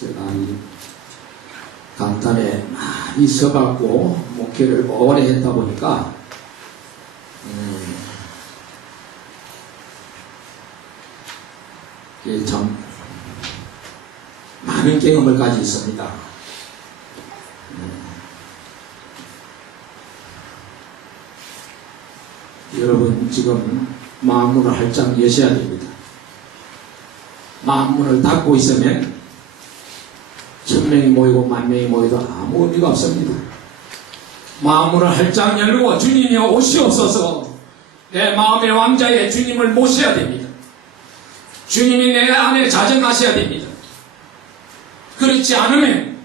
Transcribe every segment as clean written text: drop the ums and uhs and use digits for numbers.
제가 이 감탄에 많이 서갖고 목회를 오래 했다 보니까 이게 참 많은 경험을 가지고 있습니다. 여러분 지금 마음문을 활짝 여셔야 됩니다. 마음문을 닫고 있으면 1000명이 모이고 10,000명이 모여도 아무 의미가 없습니다. 마음문을 활짝 열고 주님이 오시옵소서, 내 마음의 왕자에 주님을 모셔야 됩니다. 주님이 내 안에 자정하셔야 됩니다. 그렇지 않으면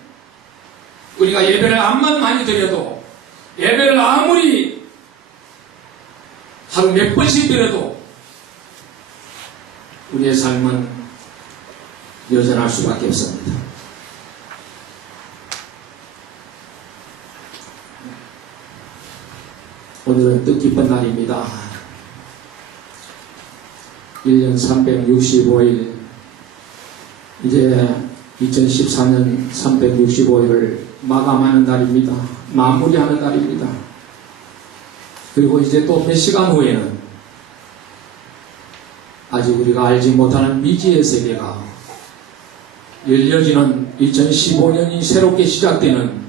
우리가 예배를 암만 많이 드려도, 예배를 아무리 하루 몇 번씩 드려도 우리의 삶은 여전할 수밖에 없습니다. 오늘은 뜻깊은 날입니다. 1년 365일, 이제 2014년 365일을 마감하는 날입니다. 마무리하는 날입니다. 그리고 이제 또 몇 시간 후에는 아직 우리가 알지 못하는 미지의 세계가 열려지는 2015년이 새롭게 시작되는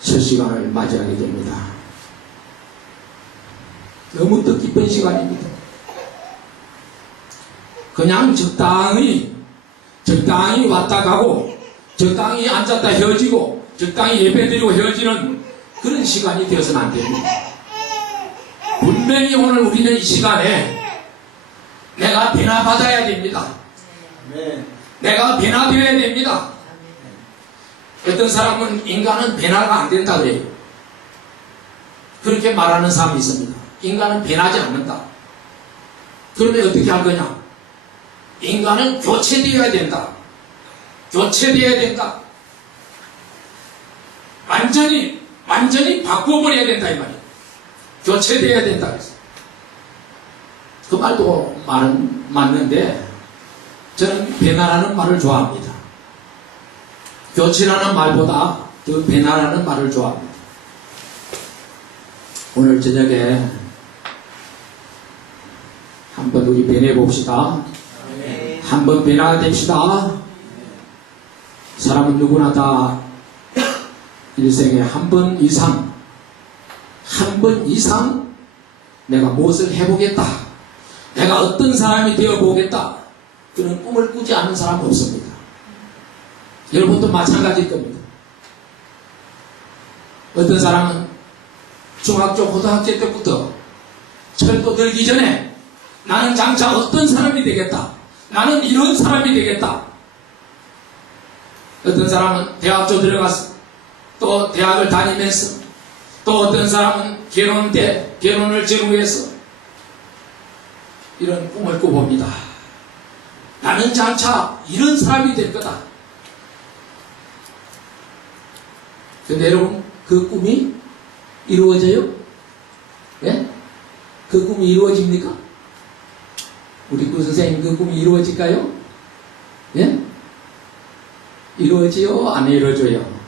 첫 시간을 맞이하게 됩니다. 너무 뜻깊은 시간입니다. 그냥 적당히 왔다 가고 적당히 앉았다 헤어지고 적당히 예배드리고 헤어지는 그런 시간이 되어서는 안 됩니다. 분명히 오늘 우리는 이 시간에 내가 변화받아야 됩니다. 내가 변화되어야 됩니다. 어떤 사람은 인간은 변화가 안 된다 그래요. 그렇게 말하는 사람이 있습니다. 인간은 변하지 않는다. 그러면 어떻게 할 거냐? 인간은 교체되어야 된다. 교체되어야 된다. 완전히 바꿔버려야 된다 이 말이에요. 교체되어야 된다 그래서. 그 말도 말은 맞는데 저는 변화라는 말을 좋아합니다. 교체라는 말보다 더 변화라는 말을 좋아합니다. 오늘 저녁에 한번 우리 변해봅시다. 한번 변화가 됩시다. 사람은 누구나 다 일생에 한 번 이상 내가 무엇을 해보겠다, 내가 어떤 사람이 되어보겠다, 그런 꿈을 꾸지 않는 사람은 없습니다. 여러분도 마찬가지일 겁니다. 어떤 사람은 중학교, 고등학교 때부터 철도 들기 전에 나는 장차 어떤 사람이 되겠다, 나는 이런 사람이 되겠다. 어떤 사람은 대학교 들어가서 또 대학을 다니면서, 또 어떤 사람은 결혼 때 결혼을 전후해서 이런 꿈을 꿔봅니다. 나는 장차 이런 사람이 될 거다. 근데 여러분, 그 꿈이 이루어져요? 예? 그 꿈이 이루어집니까? 우리 구 선생님, 그 꿈이 이루어질까요? 예? 이루어지요? 안 이루어져요?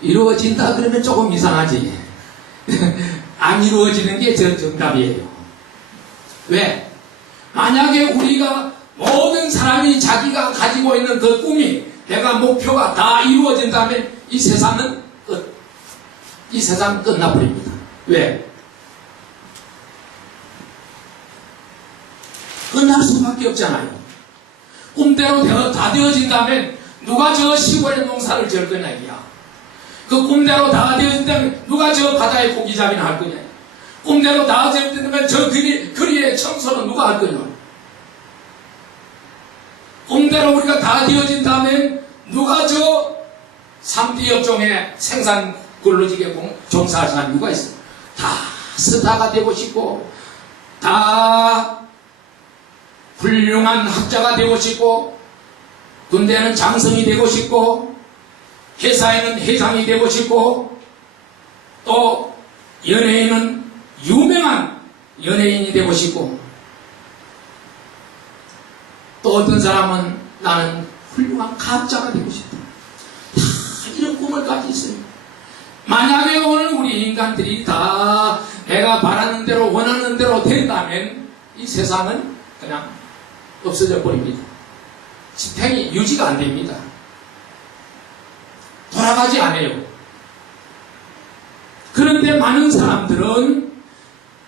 이루어진다 그러면 조금 이상하지. 안 이루어지는 게 저 정답이에요. 왜? 만약에 우리가 모든 사람이 자기가 가지고 있는 그 꿈이, 내가 목표가 다 이루어진다면 이 세상은 끝. 이 세상은 끝나버립니다. 왜? 끝날 수밖에 없잖아요. 꿈대로 다 되어진다면 누가 저 시골에 농사를 지을 거냐 이야. 그 꿈대로 다 되어진다면 누가 저 바다에 고기잡이나 할 거냐. 꿈대로 다 되어진다면 저 거리에 청소는 누가 할 거냐. 꿈대로 우리가 다 되어진다면 누가 저 3D 업종에 생산 근로직에 종사하는 사람이 누가 있어. 다 스타가 되고 싶고, 다 훌륭한 학자가 되고 싶고, 군대는 장성이 되고 싶고, 회사에는 회장이 되고 싶고, 또 연예인은 유명한 연예인이 되고 싶고, 또 어떤 사람은 나는 훌륭한 가학자가 되고 싶다. 다 이런 꿈을 가지고 있어요. 만약에 오늘 우리 인간들이 다 내가 바라는 대로 원하는 대로 된다면 이 세상은 그냥 없어져 버립니다. 지탱이 유지가 안 됩니다. 돌아가지 않아요. 그런데 많은 사람들은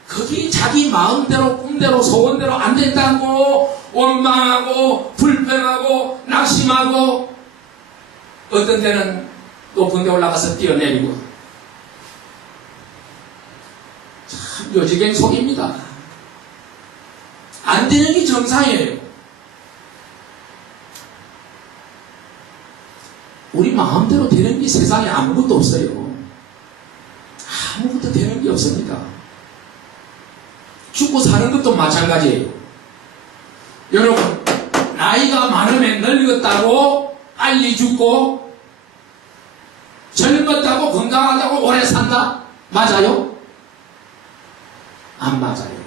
거기 자기 마음대로 꿈대로 소원대로 안 된다고 원망하고 불평하고 낙심하고 어떤 데는 높은 데 올라가서 뛰어내리고 참 요지경 속입니다. 안 되는 게 정상이에요. 우리 마음대로 되는 게 세상에 아무것도 없어요. 아무것도 되는 게 없습니다. 죽고 사는 것도 마찬가지예요. 여러분, 나이가 많으면 늙었다고 빨리 죽고 젊었다고 건강하다고 오래 산다? 맞아요? 안 맞아요.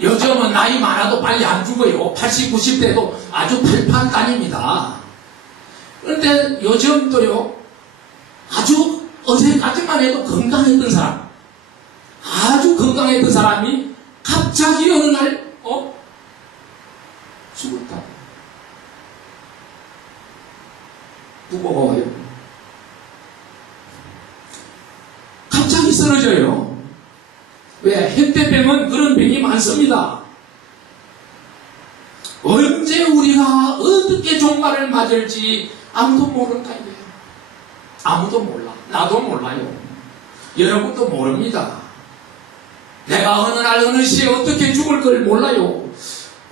요즘은 나이 많아도 빨리 안 죽어요. 80, 90대도 아주 팔팔단입니다. 그런데 요즘도요, 아주 어제까지만 해도 건강했던 사람, 아주 건강했던 사람이 갑자기 어느 날, 죽었다. 누구가 와요? 갑자기 쓰러져요. 왜? 현대병은 그런 병이 많습니다. 언제 우리가 어떻게 종말을 맞을지 아무도 모른다 이거예요. 아무도 몰라. 나도 몰라요. 여러분도 모릅니다. 내가 어느 날 어느 시에 어떻게 죽을 걸 몰라요.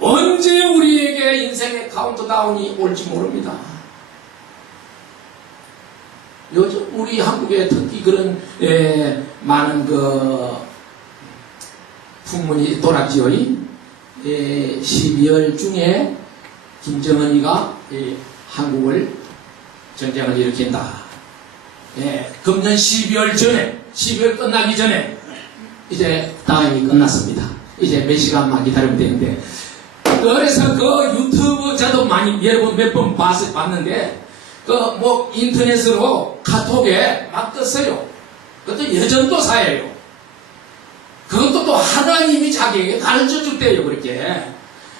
언제 우리에게 인생의 카운트다운이 올지 모릅니다. 요즘 우리 한국에 특히 그런 많은 풍문이 돌았지요. 12월 중에 김정은이가 한국을 전쟁을 일으킨다. 금년 12월 전에, 12월 끝나기 전에 이제 다음이 끝났습니다. 이제 몇 시간만 기다리면 되는데, 그래서 그 유튜브 저도 많이 여러분 몇 번 봤는데, 인터넷으로 카톡에 막 떴어요. 그것도 여전도사예요. 그것도 또 하나님이 자기에게 가르쳐 줬대요, 그렇게.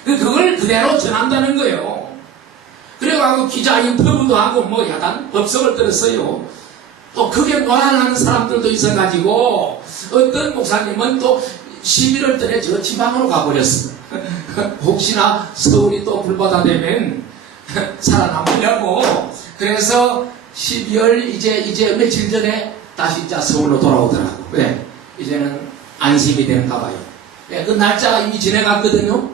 그걸 그대로 전한다는 거예요. 그래가지고 기자 인터뷰도 하고 야단 법석을 들었어요. 또 그게 노란하는 사람들도 있어가지고 어떤 목사님은 또 11월 달에 저 지방으로 가버렸어. 혹시나 서울이 또 불바다 되면 살아남으려고. 그래서 12월 이제 며칠 전에 다시 이제 서울로 돌아오더라고. 왜? 이제는 안심이 되는가 봐요. 그 날짜가 이미 지나갔거든요.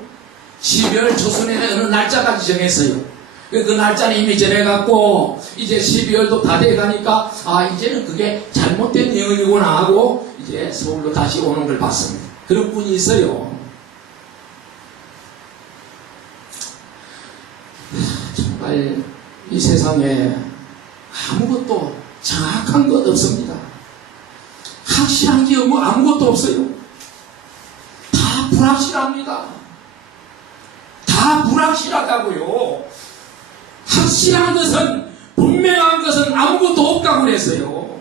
12월 초순에 어느 날짜까지 정했어요. 그 날짜는 이미 지나갔고 이제 12월도 다 돼가니까 이제는 그게 잘못된 내용이구나 하고 이제 서울로 다시 오는 걸 봤습니다. 그런 분이 있어요. 정말 이 세상에 아무것도 정확한 것 없습니다. 확실한 게 아무것도 없어요. 다 불확실합니다. 다 불확실하다고요. 확실한 것은, 분명한 것은 아무것도 없다고 그랬어요.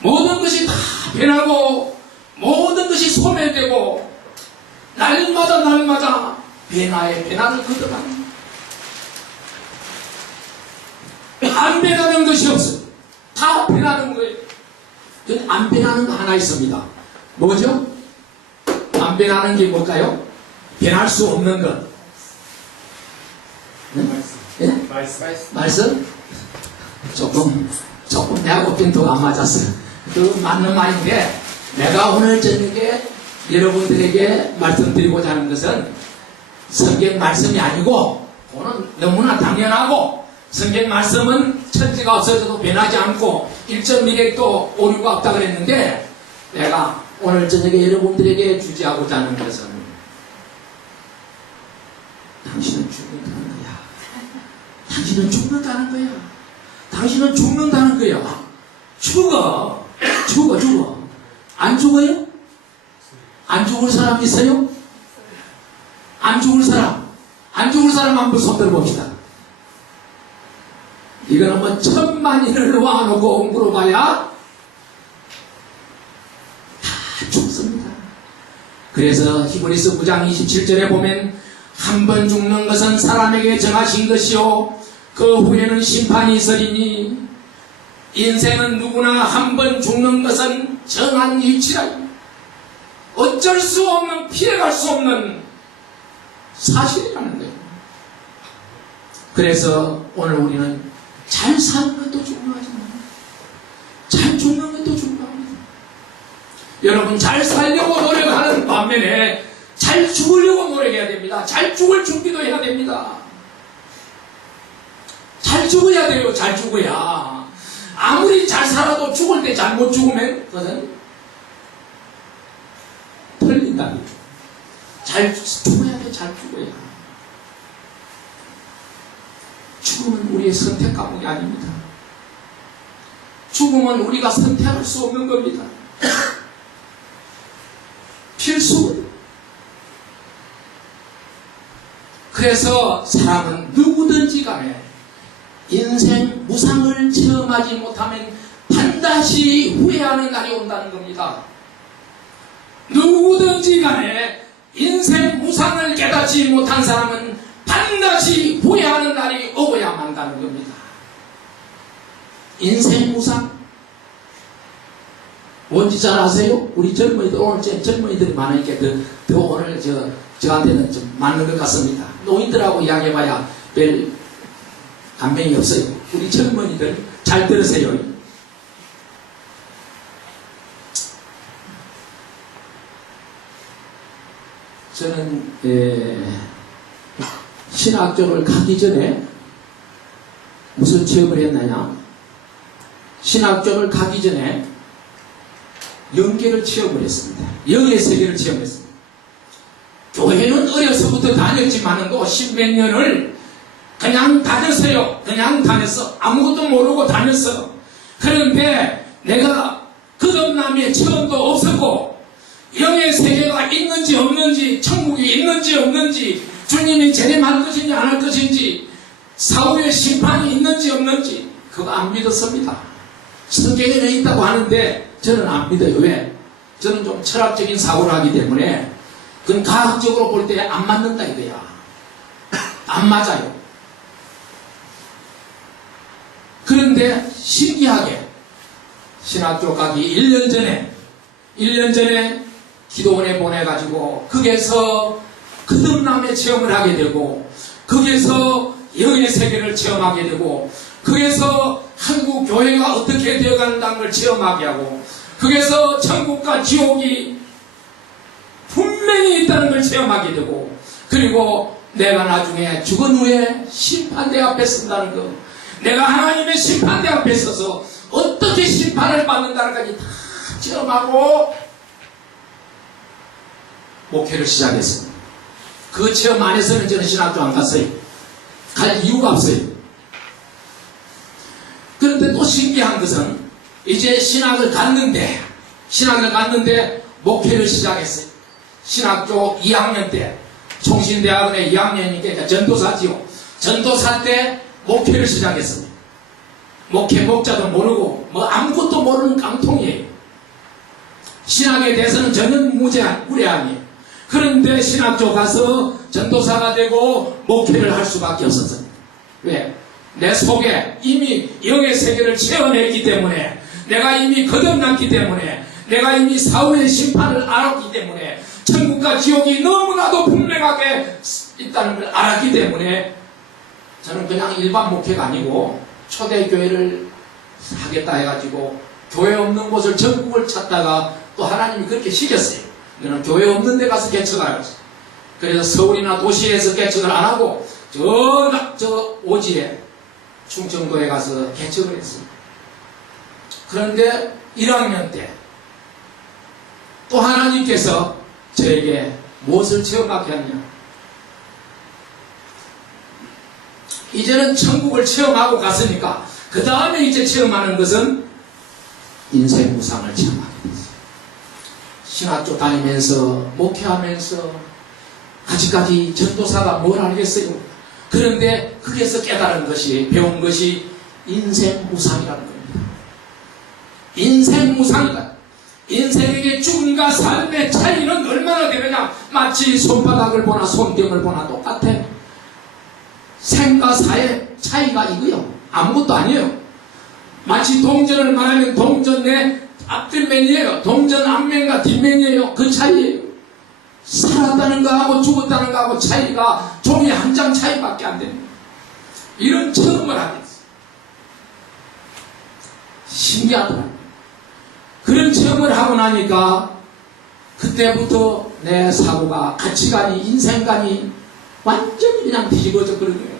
모든 것이 다 변하고 모든 것이 소멸되고 날마다 변화에 변화를 거듭합니다. 안 변하는 것이 없어요. 다 변하는 거예요. 안 변하는 거 하나 있습니다. 뭐죠? 안 변하는 게 뭘까요? 변할 수 없는 것. 네? 말씀? 조금 내하고 빈도가 안 맞았어요. 그 맞는 말인데, 내가 오늘 저녁에 여러분들에게 말씀드리고자 하는 것은 성경 말씀이 아니고, 그거는 너무나 당연하고, 성경 말씀은 천지가 없어져도 변하지 않고 1.1핵도 오류가 없다 그랬는데, 내가 오늘 저녁에 여러분들에게 주지하고자 하는 것은 당신은 죽는다는 거야. 당신은 죽는다는 거야. 당신은 죽는다는 거야. 죽어. 안 죽어요? 안 죽을 사람 있어요? 안 죽을 사람, 안 죽을 사람 한번 손 들어봅시다. 이거는 뭐 천만인을 놓아놓고 물어봐야 다 죽습니다. 그래서 히브리서 9장 27절에 보면 한 번 죽는 것은 사람에게 정하신 것이요 그 후에는 심판이 있으리니 인생은 누구나 한 번 죽는 것은 정한 이치라. 어쩔 수 없는, 피해갈 수 없는 사실이라는 거예요. 그래서 오늘 우리는 잘 사는 것도 중요하지만 잘 죽는 것도 중요합니다. 여러분, 잘 살려고 노력하는 반면에 잘 죽으려고 노력해야 됩니다. 잘 죽을 준비도 해야 됩니다. 잘 죽어야 돼요. 잘 죽어야. 아무리 잘 살아도 죽을 때 잘못 죽으면 그것은 털린다. 잘 죽어야 돼. 잘 죽어야. 죽음은 우리의 선택 과목이 아닙니다. 죽음은 우리가 선택할 수 없는 겁니다. 필수. 그래서 사람은 누구든지 간에 인생 무상을 체험하지 못하면 반드시 후회하는 날이 온다는 겁니다. 누구든지 간에 인생 무상을 깨닫지 못한 사람은 반드시 후회하는 날이 오고야 만다는 겁니다. 인생 무상 뭔지 잘 아세요? 우리 젊은이들, 오늘 젊은이들이 많으니까 더 오늘 저한테는 좀 맞는 것 같습니다. 노인들하고 이야기해봐야 별 감명이 없어요. 우리 젊은이들 잘 들으세요. 저는 신학교를 가기 전에 무슨 체험을 했느냐? 신학교를 가기 전에 영계를 체험을 했습니다. 영의 세계를 체험했습니다. 교회는 어려서부터 다녔지만은 십몇 년을 그냥 다녔어요. 그냥 다녔어. 아무것도 모르고 다녔어. 그런데 내가 거듭남의 체험도 없었고 영의 세계가 있는지 없는지, 천국이 있는지 없는지, 주님이 재림할 것인지 안 할 것인지, 사후의 심판이 있는지 없는지 그거 안 믿었습니다. 성경에는 있다고 하는데 저는 안 믿어요. 왜? 저는 좀 철학적인 사고를 하기 때문에 그건 과학적으로 볼 때 안 맞는다 이거야. 안 맞아요. 그런데 신기하게 신학교 가기 1년 전에 기도원에 보내가지고 거기에서 거듭남의 체험을 하게 되고 거기에서 영의 세계를 체험하게 되고 거기에서 한국 교회가 어떻게 되어간다는 걸 체험하게 하고 거기에서 천국과 지옥이 분명히 있다는 걸 체험하게 되고 그리고 내가 나중에 죽은 후에 심판대 앞에 선다는 것, 내가 하나님의 심판대 앞에 서서 어떻게 심판을 받는다는 것까지 다 체험하고 목회를 시작했습니다. 그 체험 안에서는 저는 신학교 안 갔어요. 갈 이유가 없어요. 그런데 또 신기한 것은 이제 신학을 갔는데 목회를 시작했어요. 신학교 2학년 때 총신대학원의 2학년이니까 전도사지요. 전도사 때 목회를 시작했습니다. 목회 목자도 모르고 뭐 아무것도 모르는 깡통이에요. 신학에 대해서는 전혀 무례함이에요. 그런데 신학교 가서 전도사가 되고 목회를 할 수밖에 없었습니다. 왜? 내 속에 이미 영의 세계를 체험했기 때문에, 내가 이미 거듭났기 때문에, 내가 이미 사후의 심판을 알았기 때문에, 천국과 지옥이 너무나도 분명하게 있다는 걸 알았기 때문에 저는 그냥 일반 목회가 아니고 초대교회를 하겠다 해가지고 교회 없는 곳을 전국을 찾다가 또 하나님이 그렇게 시켰어요. 너는 교회 없는 데 가서 개척하라. 그래서 서울이나 도시에서 개척을 안 하고 저 오지에 충청도에 가서 개척을 했습니다. 그런데 1학년 때 또 하나님께서 저에게 무엇을 체험하게 하냐? 이제는 천국을 체험하고 갔으니까 그 다음에 이제 체험하는 것은 인생 무상을 체험하게 됐어요. 신학교 다니면서 목회하면서 아직까지 전도사가 뭘 알겠어요? 그런데 거기에서 깨달은 것이, 배운 것이 인생무상이라는 겁니다. 인생무상이다. 인생에게 죽음과 삶의 차이는 얼마나 되느냐? 마치 손바닥을 보나 손등을 보나 똑같아. 생과 사의 차이가 이거요. 아무것도 아니에요. 마치 동전을 말하면 동전 내 앞뒷면이에요. 동전 앞면과 뒷면이에요. 그 차이예요. 살았다는 거하고 죽었다는 거하고 차이가 종이 한 장 차이밖에 안 됩니다. 이런 체험을 하게 됐어요. 신기하더라고요. 그런 체험을 하고 나니까 그때부터 내 사고가, 가치관이, 인생관이 완전히 그냥 뒤집어져 버린 거예요.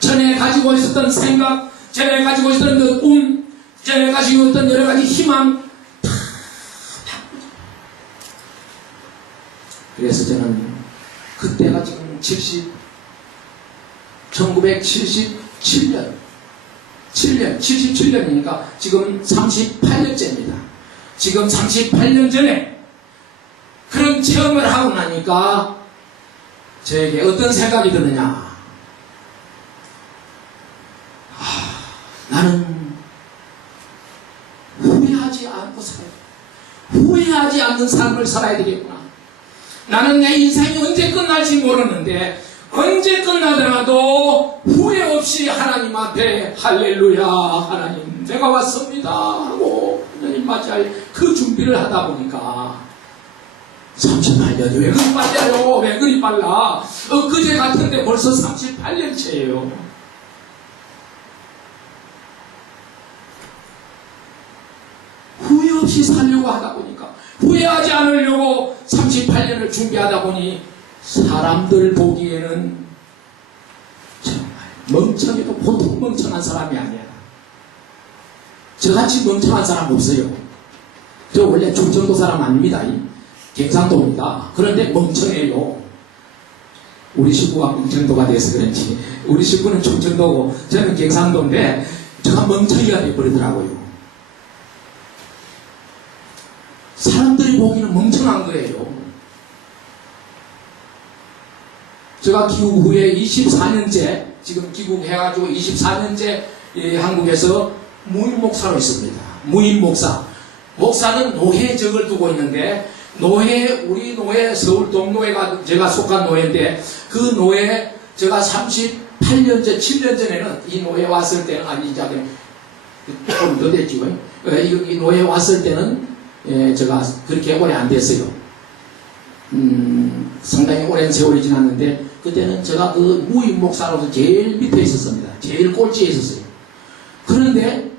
전에 가지고 있었던 생각, 전에 가지고 있었던 그 꿈, 전에 가지고 있었던 여러 가지 희망 다 바꾸죠. 그래서 저는 그때가 지금 1977년 77년이니까 지금 38년째입니다. 지금 38년 전에 그런 체험을 하고 나니까 저에게 어떤 생각이 드느냐. 나는 후회하지 않고 살아야 돼. 후회하지 않는 삶을 살아야 되겠구나. 나는 내 인생이 언제 끝날지 모르는데 언제 끝나더라도 후회 없이 하나님 앞에 할렐루야 하나님 내가 왔습니다 하고 하나님 맞이할 그 준비를 하다 보니까 38년이 왜 그리 빨라요? 왜 그리 빨라? 엊그제 같은데 벌써 38년째예요. 후회 없이 살려고 하다 보니까 후회하지 않으려고 38년을 준비하다 보니 사람들 보기에는 정말 멍청해도 보통 멍청한 사람이 아니야. 저같이 멍청한 사람 없어요. 저 원래 충청도 사람 아닙니다. 경상도입니다. 그런데 멍청해요. 우리 식구가 충청도가 돼서 그런지 우리 식구는 충청도고 저는 경상도인데 제가 멍청이가 돼버리더라고요. 사람들이 보기에는 멍청한 거예요. 제가 귀국 후에 24년째, 지금 귀국해가지고 24년째 한국에서 무임 목사로 있습니다. 무임 목사. 목사는 노회적을 두고 있는데, 우리 노회, 서울 동노회가 제가 속한 노회인데, 그 노회, 제가 38년째, 7년 전에는 이 노회 왔을 때는, 아니, 이제 좀 더 됐지요. 이 노회 왔을 때는, 제가 그렇게 오래 안 됐어요. 상당히 오랜 세월이 지났는데 그때는 제가 그 무임 목사로서 제일 밑에 있었습니다. 제일 꼴찌에 있었어요. 그런데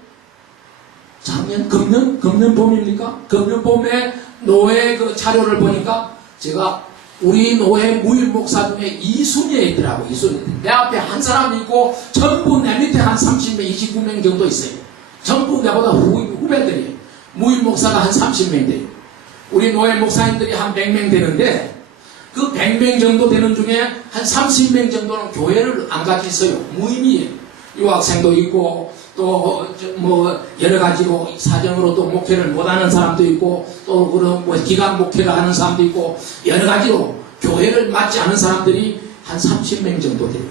작년 금년 봄입니까? 금년 봄에 노회 그 자료를 보니까 제가 우리 노회 무임 목사 중에 2순위에 있더라고. 2순위. 내 앞에 한 사람이 있고 전부 내 밑에 한 30명, 29명 정도 있어요. 전부 내보다 후배들이에요. 무임 목사가 한 30명 돼요. 우리 노회 목사님들이 한 100명 되는데 그 100명 정도 되는 중에 한 30명 정도는 교회를 안 같이 있어요. 무임이에요. 유학생도 있고 또 뭐 여러 가지로 사정으로 또 목회를 못하는 사람도 있고 또 그런 뭐 기간 목회를 하는 사람도 있고 여러 가지로 교회를 맡지 않은 사람들이 한 30명 정도 돼요.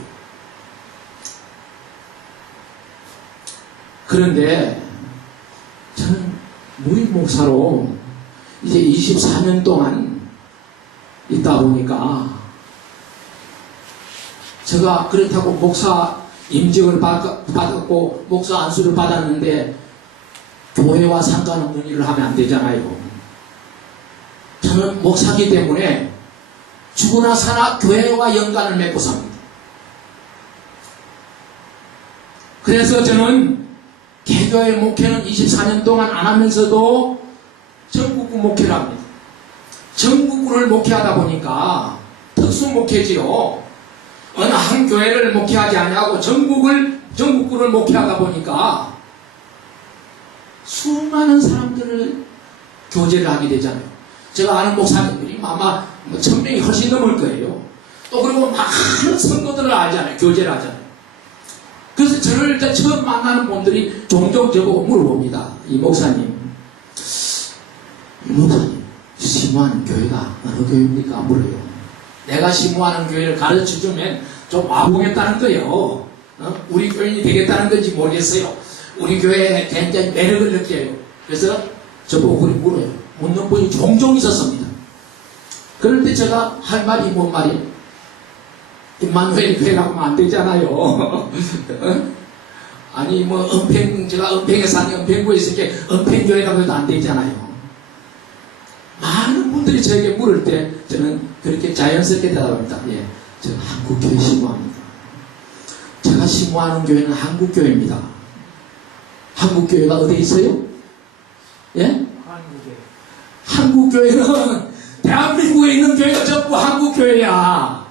그런데 저는 무임 목사로 이제 24년 동안 있다 보니까 제가 그렇다고 목사 임직을 받았고 목사 안수를 받았는데 교회와 상관없는 일을 하면 안 되잖아요. 저는 목사기 때문에 죽으나 사나 교회와 연관을 맺고 삽니다. 그래서 저는 개교회 목회는 24년 동안 안 하면서도 전국구 목회를 합니다. 전국구를 목회하다 보니까 특수 목회지요. 어느 한 교회를 목회하지 아니하고 전국구를 목회하다 보니까 수많은 사람들을 교제를 하게 되잖아요. 제가 아는 목사님들이 아마 1000명이 훨씬 넘을 거예요. 또 그리고 많은 성도들을 알잖아요. 교제를 하잖아요. 그래서 저를 처음 만나는 분들이 종종 저보고 물어봅니다. 이 목사님, 심오한 교회가 어느 교회입니까? 물어요. 내가 심호하는 교회를 가르쳐주면 좀 와보겠다는 거예요. 우리 교인이 되겠다는 건지 모르겠어요. 우리 교회에 굉장히 매력을 느껴요. 그래서 저보고 물어요. 묻는 분이 종종 있었습니다. 그럴 때 제가 할 말이 뭔 말이에요? 임마누엘 교회라고 하면 안 되잖아요. 아니 뭐 제가 은평에 사는 은평구에 있으니까 은평교회라고 해도 안 되잖아요. 많은 분들이 저에게 물을 때 저는 그렇게 자연스럽게 대답합니다. 예, 저는 한국교회 심호합니다. 제가 심호하는 교회는 한국교회입니다. 한국교회가 어디에 있어요? 예? 한국교회는 대한민국에 있는 교회가 전부 한국교회야.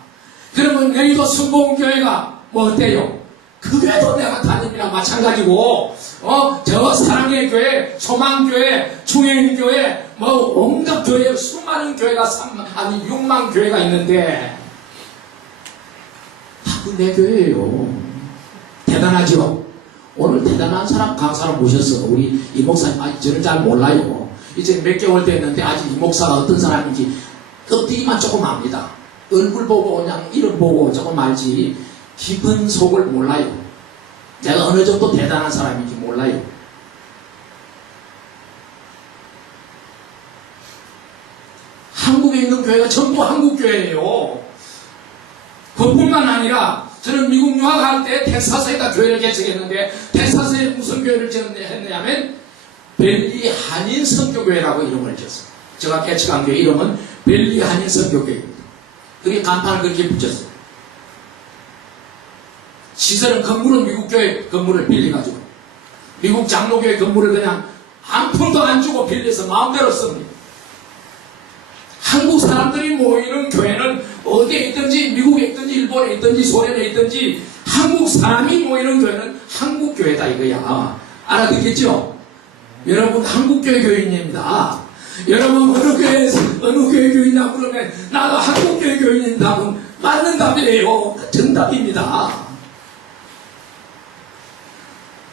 그러면 여의도 순복음교회가 뭐 어때요? 그 교회도 내가 다닙니다. 마찬가지고 저 사랑의 교회, 소망교회, 중행교회, 뭐 온갖 교회, 수많은 교회가 6만 교회가 있는데 다 그 내 교회예요. 대단하죠? 오늘 대단한 사람, 강한 사람 모셨어. 우리 이 목사님, 저는 잘 몰라요. 이제 몇 개월 됐는데 아직 이 목사가 어떤 사람인지 껍데기만 조금 압니다. 얼굴 보고 그냥 이름 보고 조금 알지 깊은 속을 몰라요. 내가 어느 정도 대단한 사람인지 몰라요. 한국에 있는 교회가 전부 한국교회예요. 그뿐만 아니라 저는 미국 유학할 때 텍사스에다 교회를 개척했는데 텍사스에 무슨 교회를 했냐면 벨리 한인 선교교회라고 이름을 지었어요. 제가 개척한 교회 이름은 벨리 한인 선교교회입니다. 그게 간판을 그렇게 붙였어요. 시설은 건물은 미국 교회 건물을 빌려가지고 미국 장로교회 건물을 그냥 한 푼도 안 주고 빌려서 마음대로 씁니다. 한국 사람들이 모이는 교회는 어디에 있든지 미국에 있든지 일본에 있든지 소련에 있든지 한국 사람이 모이는 교회는 한국교회다 이거야. 알아듣겠죠? 여러분 한국교회 교인입니다. 여러분 어느 교회 교인이냐 물으면 나도 한국교회 교인입니다. 그럼 맞는 답이에요. 정답입니다.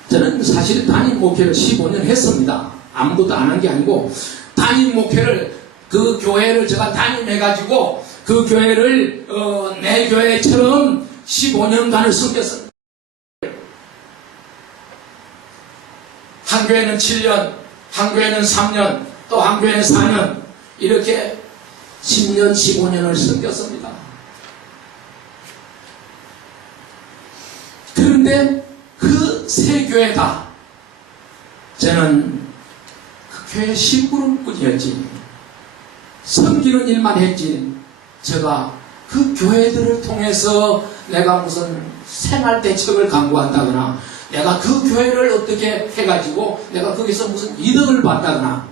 저는 사실 담임 목회를 15년 했습니다. 아무것도 안 한 게 아니고 담임 목회를 그 교회를 제가 담임해가지고 그 교회를 내 교회처럼 15년간을 섬겼습니다. 한 교회는 7년, 한 교회는 3년, 또 한 교회는 4년 이렇게 10년, 15년을 섬겼습니다. 그런데 그 세 교회 다 저는 그 교회 심부름꾼이었지 섬기는 일만 했지 제가 그 교회들을 통해서 내가 무슨 생활 대책을 강구한다거나 내가 그 교회를 어떻게 해가지고 내가 거기서 무슨 이득을 받다거나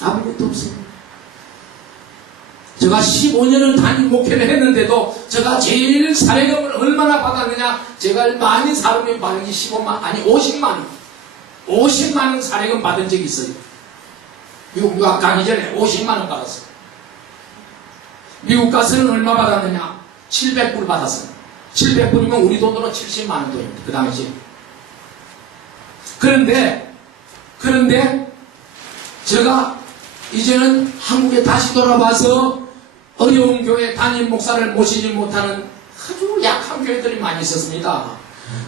아무것도 없어요. 제가 15년을 담임 목회를 했는데도 제가 제일 사례금을 얼마나 받았느냐 제가 많이 사람이 받은 게 15만 아니 50만 원 사례금 받은 적이 있어요. 미국 유학 가기 전에 50만 원 받았어요. 미국 가서는 얼마 받았느냐 700불 받았어요. 700불이면 우리 돈으로 70만 원 돈입니다. 그 당시. 그런데 제가 이제는 한국에 다시 돌아와서 어려운 교회 담임 목사를 모시지 못하는 아주 약한 교회들이 많이 있었습니다.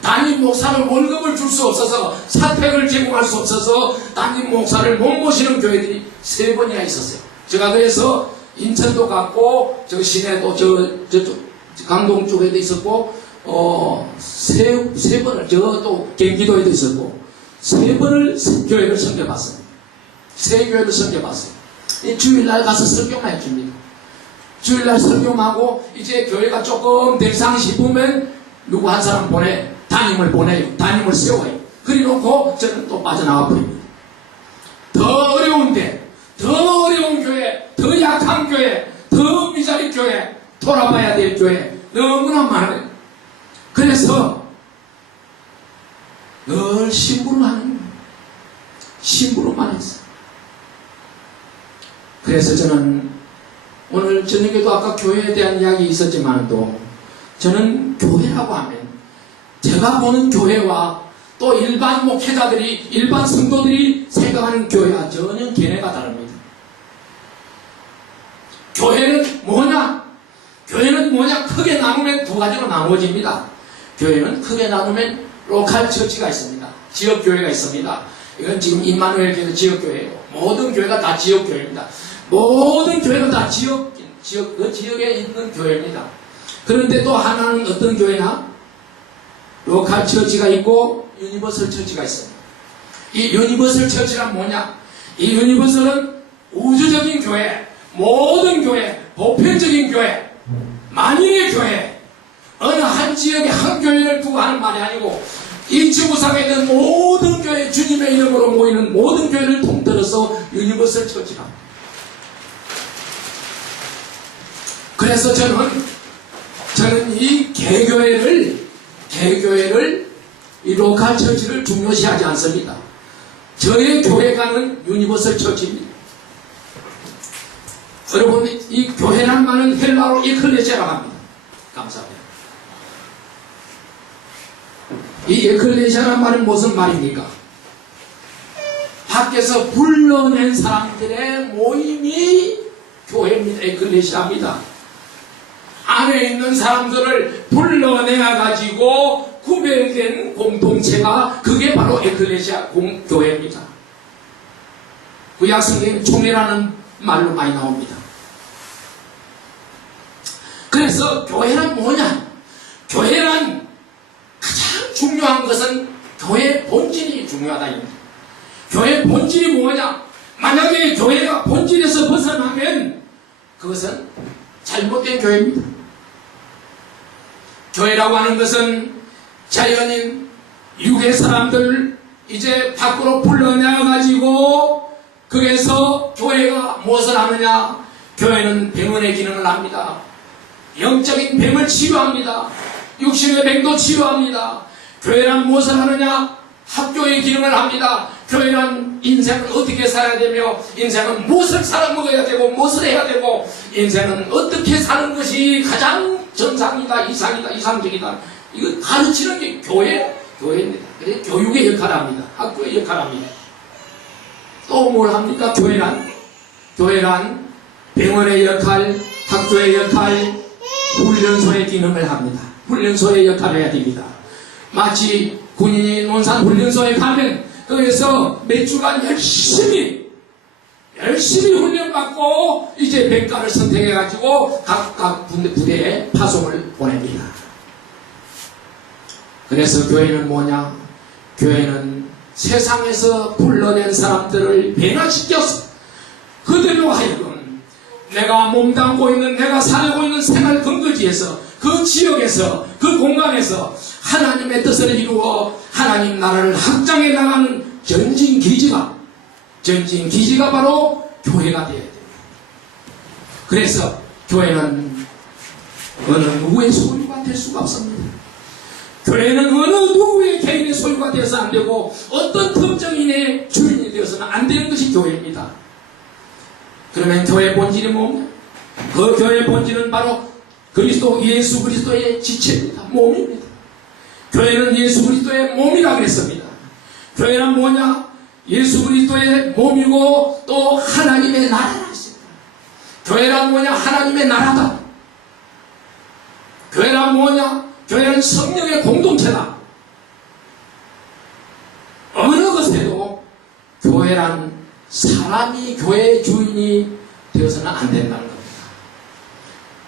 담임 목사는 월급을 줄 수 없어서 사택을 제공할 수 없어서 담임 목사를 못 모시는 교회들이 3번이나 있었어요. 제가 그래서 인천도 갔고 저 시내도 저쪽 강동 쪽에도 있었고 세 번을 또 경기도에도 있었고 3번을 교회를 섬겨봤습니다. 3교회를 섬겨봤어요. 주일날 가서 설교만 해줍니다. 주일날 설교하고 이제 교회가 조금 대상 싶으면 누구 한 사람 담임을 보내요. 담임을 세워요. 그래놓고 저는 또 빠져나와 버립니다. 더 어려운데 더 어려운 교회, 더 약한 교회, 더 미자리 교회, 돌아봐야 될 교회 너무나 많아요. 그래서 늘 심부름을 하는 거예요. 심부름만 했어요. 그래서 저는 오늘 저녁에도 아까 교회에 대한 이야기 있었지만도 저는 교회라고 하면 제가 보는 교회와 또 일반 목회자들이 일반 성도들이 생각하는 교회와 전혀 견해가 다릅니다. 뭐냐? 크게 나누면 두 가지로 나누어집니다. 교회는 크게 나누면 로컬 처치가 있습니다. 지역교회가 있습니다. 이건 지금 임마누엘 교회도 지역교회예요. 모든 교회가 다 지역교회입니다. 모든 교회는 다 그 지역에 있는 교회입니다. 그런데 또 하나는 어떤 교회냐? 로컬 처치가 있고 유니버설 처치가 있습니다. 이 유니버설 처치란 뭐냐? 이 유니버설은 우주적인 교회, 모든 교회, 보편적인 교회, 만인의 교회, 어느 한 지역에 한 교회를 두고 하는 말이 아니고 이 지구상에 있는 모든 교회, 주님의 이름으로 모이는 모든 교회를 통틀어서 유니버설 처치랍니다. 그래서 저는 이 개교회를 이 로컬 처치를 중요시하지 않습니다. 저의 교회가는 유니버설 처치입니다. 여러분, 이 교회란 말은 헬라어로 에클레시아라고 합니다. 감사합니다. 이 에클레시아란 말은 무슨 말입니까? 밖에서 불러낸 사람들의 모임이 교회입니다. 에클레시아입니다. 안에 있는 사람들을 불러내가지고 구별된 공동체가 그게 바로 에클레시아 교회입니다. 구약 성경에 총회라는 말로 많이 나옵니다. 그래서 교회란 뭐냐? 교회란 가장 중요한 것은 교회의 본질이 중요하다입니다. 교회의 본질이 뭐냐? 만약에 교회가 본질에서 벗어나면 그것은 잘못된 교회입니다. 교회라고 하는 것은 자연인 육의 사람들 이제 밖으로 불러내가지고 거기에서 교회가 무엇을 하느냐? 교회는 병원의 기능을 합니다. 영적인 병을 치료합니다. 육신의 병도 치료합니다. 교회란 무엇을 하느냐? 학교의 기능을 합니다. 교회는 인생을 어떻게 살아야 되며 인생은 무엇을 살아먹어야 되고 무엇을 해야 되고 인생은 어떻게 사는 것이 가장 정상이다, 이상이다, 이상적이다. 이거 가르치는 게 교회입니다. 그래서 교육의 역할을 합니다. 학교의 역할을 합니다. 또 뭘 합니까? 교회란 병원의 역할, 학교의 역할, 훈련소의 기능을 합니다. 훈련소의 역할을 해야 됩니다. 마치 군인이 논산 훈련소에 가면 거기서 몇 주간 열심히 훈련받고 이제 백가를 선택해가지고 각 부대에 파송을 보냅니다. 그래서 교회는 뭐냐? 교회는 세상에서 불러낸 사람들을 변화시켜서 그들로 하여금 내가 몸담고 있는, 내가 살고 있는 생활 근거지에서 그 지역에서 그 공간에서 하나님의 뜻을 이루어 하나님 나라를 확장해 나가는 전진 기지가 바로 교회가 되어야 됩니다. 그래서 교회는 어느 누구의 소유가 될 수가 없습니다. 교회는 어느 누구의 개인의 소유가 되어서 안 되고 어떤 특정인의 주인이 되어서는 안 되는 것이 교회입니다. 그러면 교회의 본질이 뭡니까? 그 교회의 본질은 바로 예수 그리스도의 지체입니다. 몸입니다. 교회는 예수 그리스도의 몸이라고 했습니다. 교회란 뭐냐? 예수 그리스도의 몸이고 또 하나님의 나라라 했습니다. 교회란 뭐냐? 하나님의 나라다. 교회란 뭐냐? 교회는 성령의 공동체다. 어느 것에도 교회란 사람이 교회의 주인이 되어서는 안 된다는 겁니다.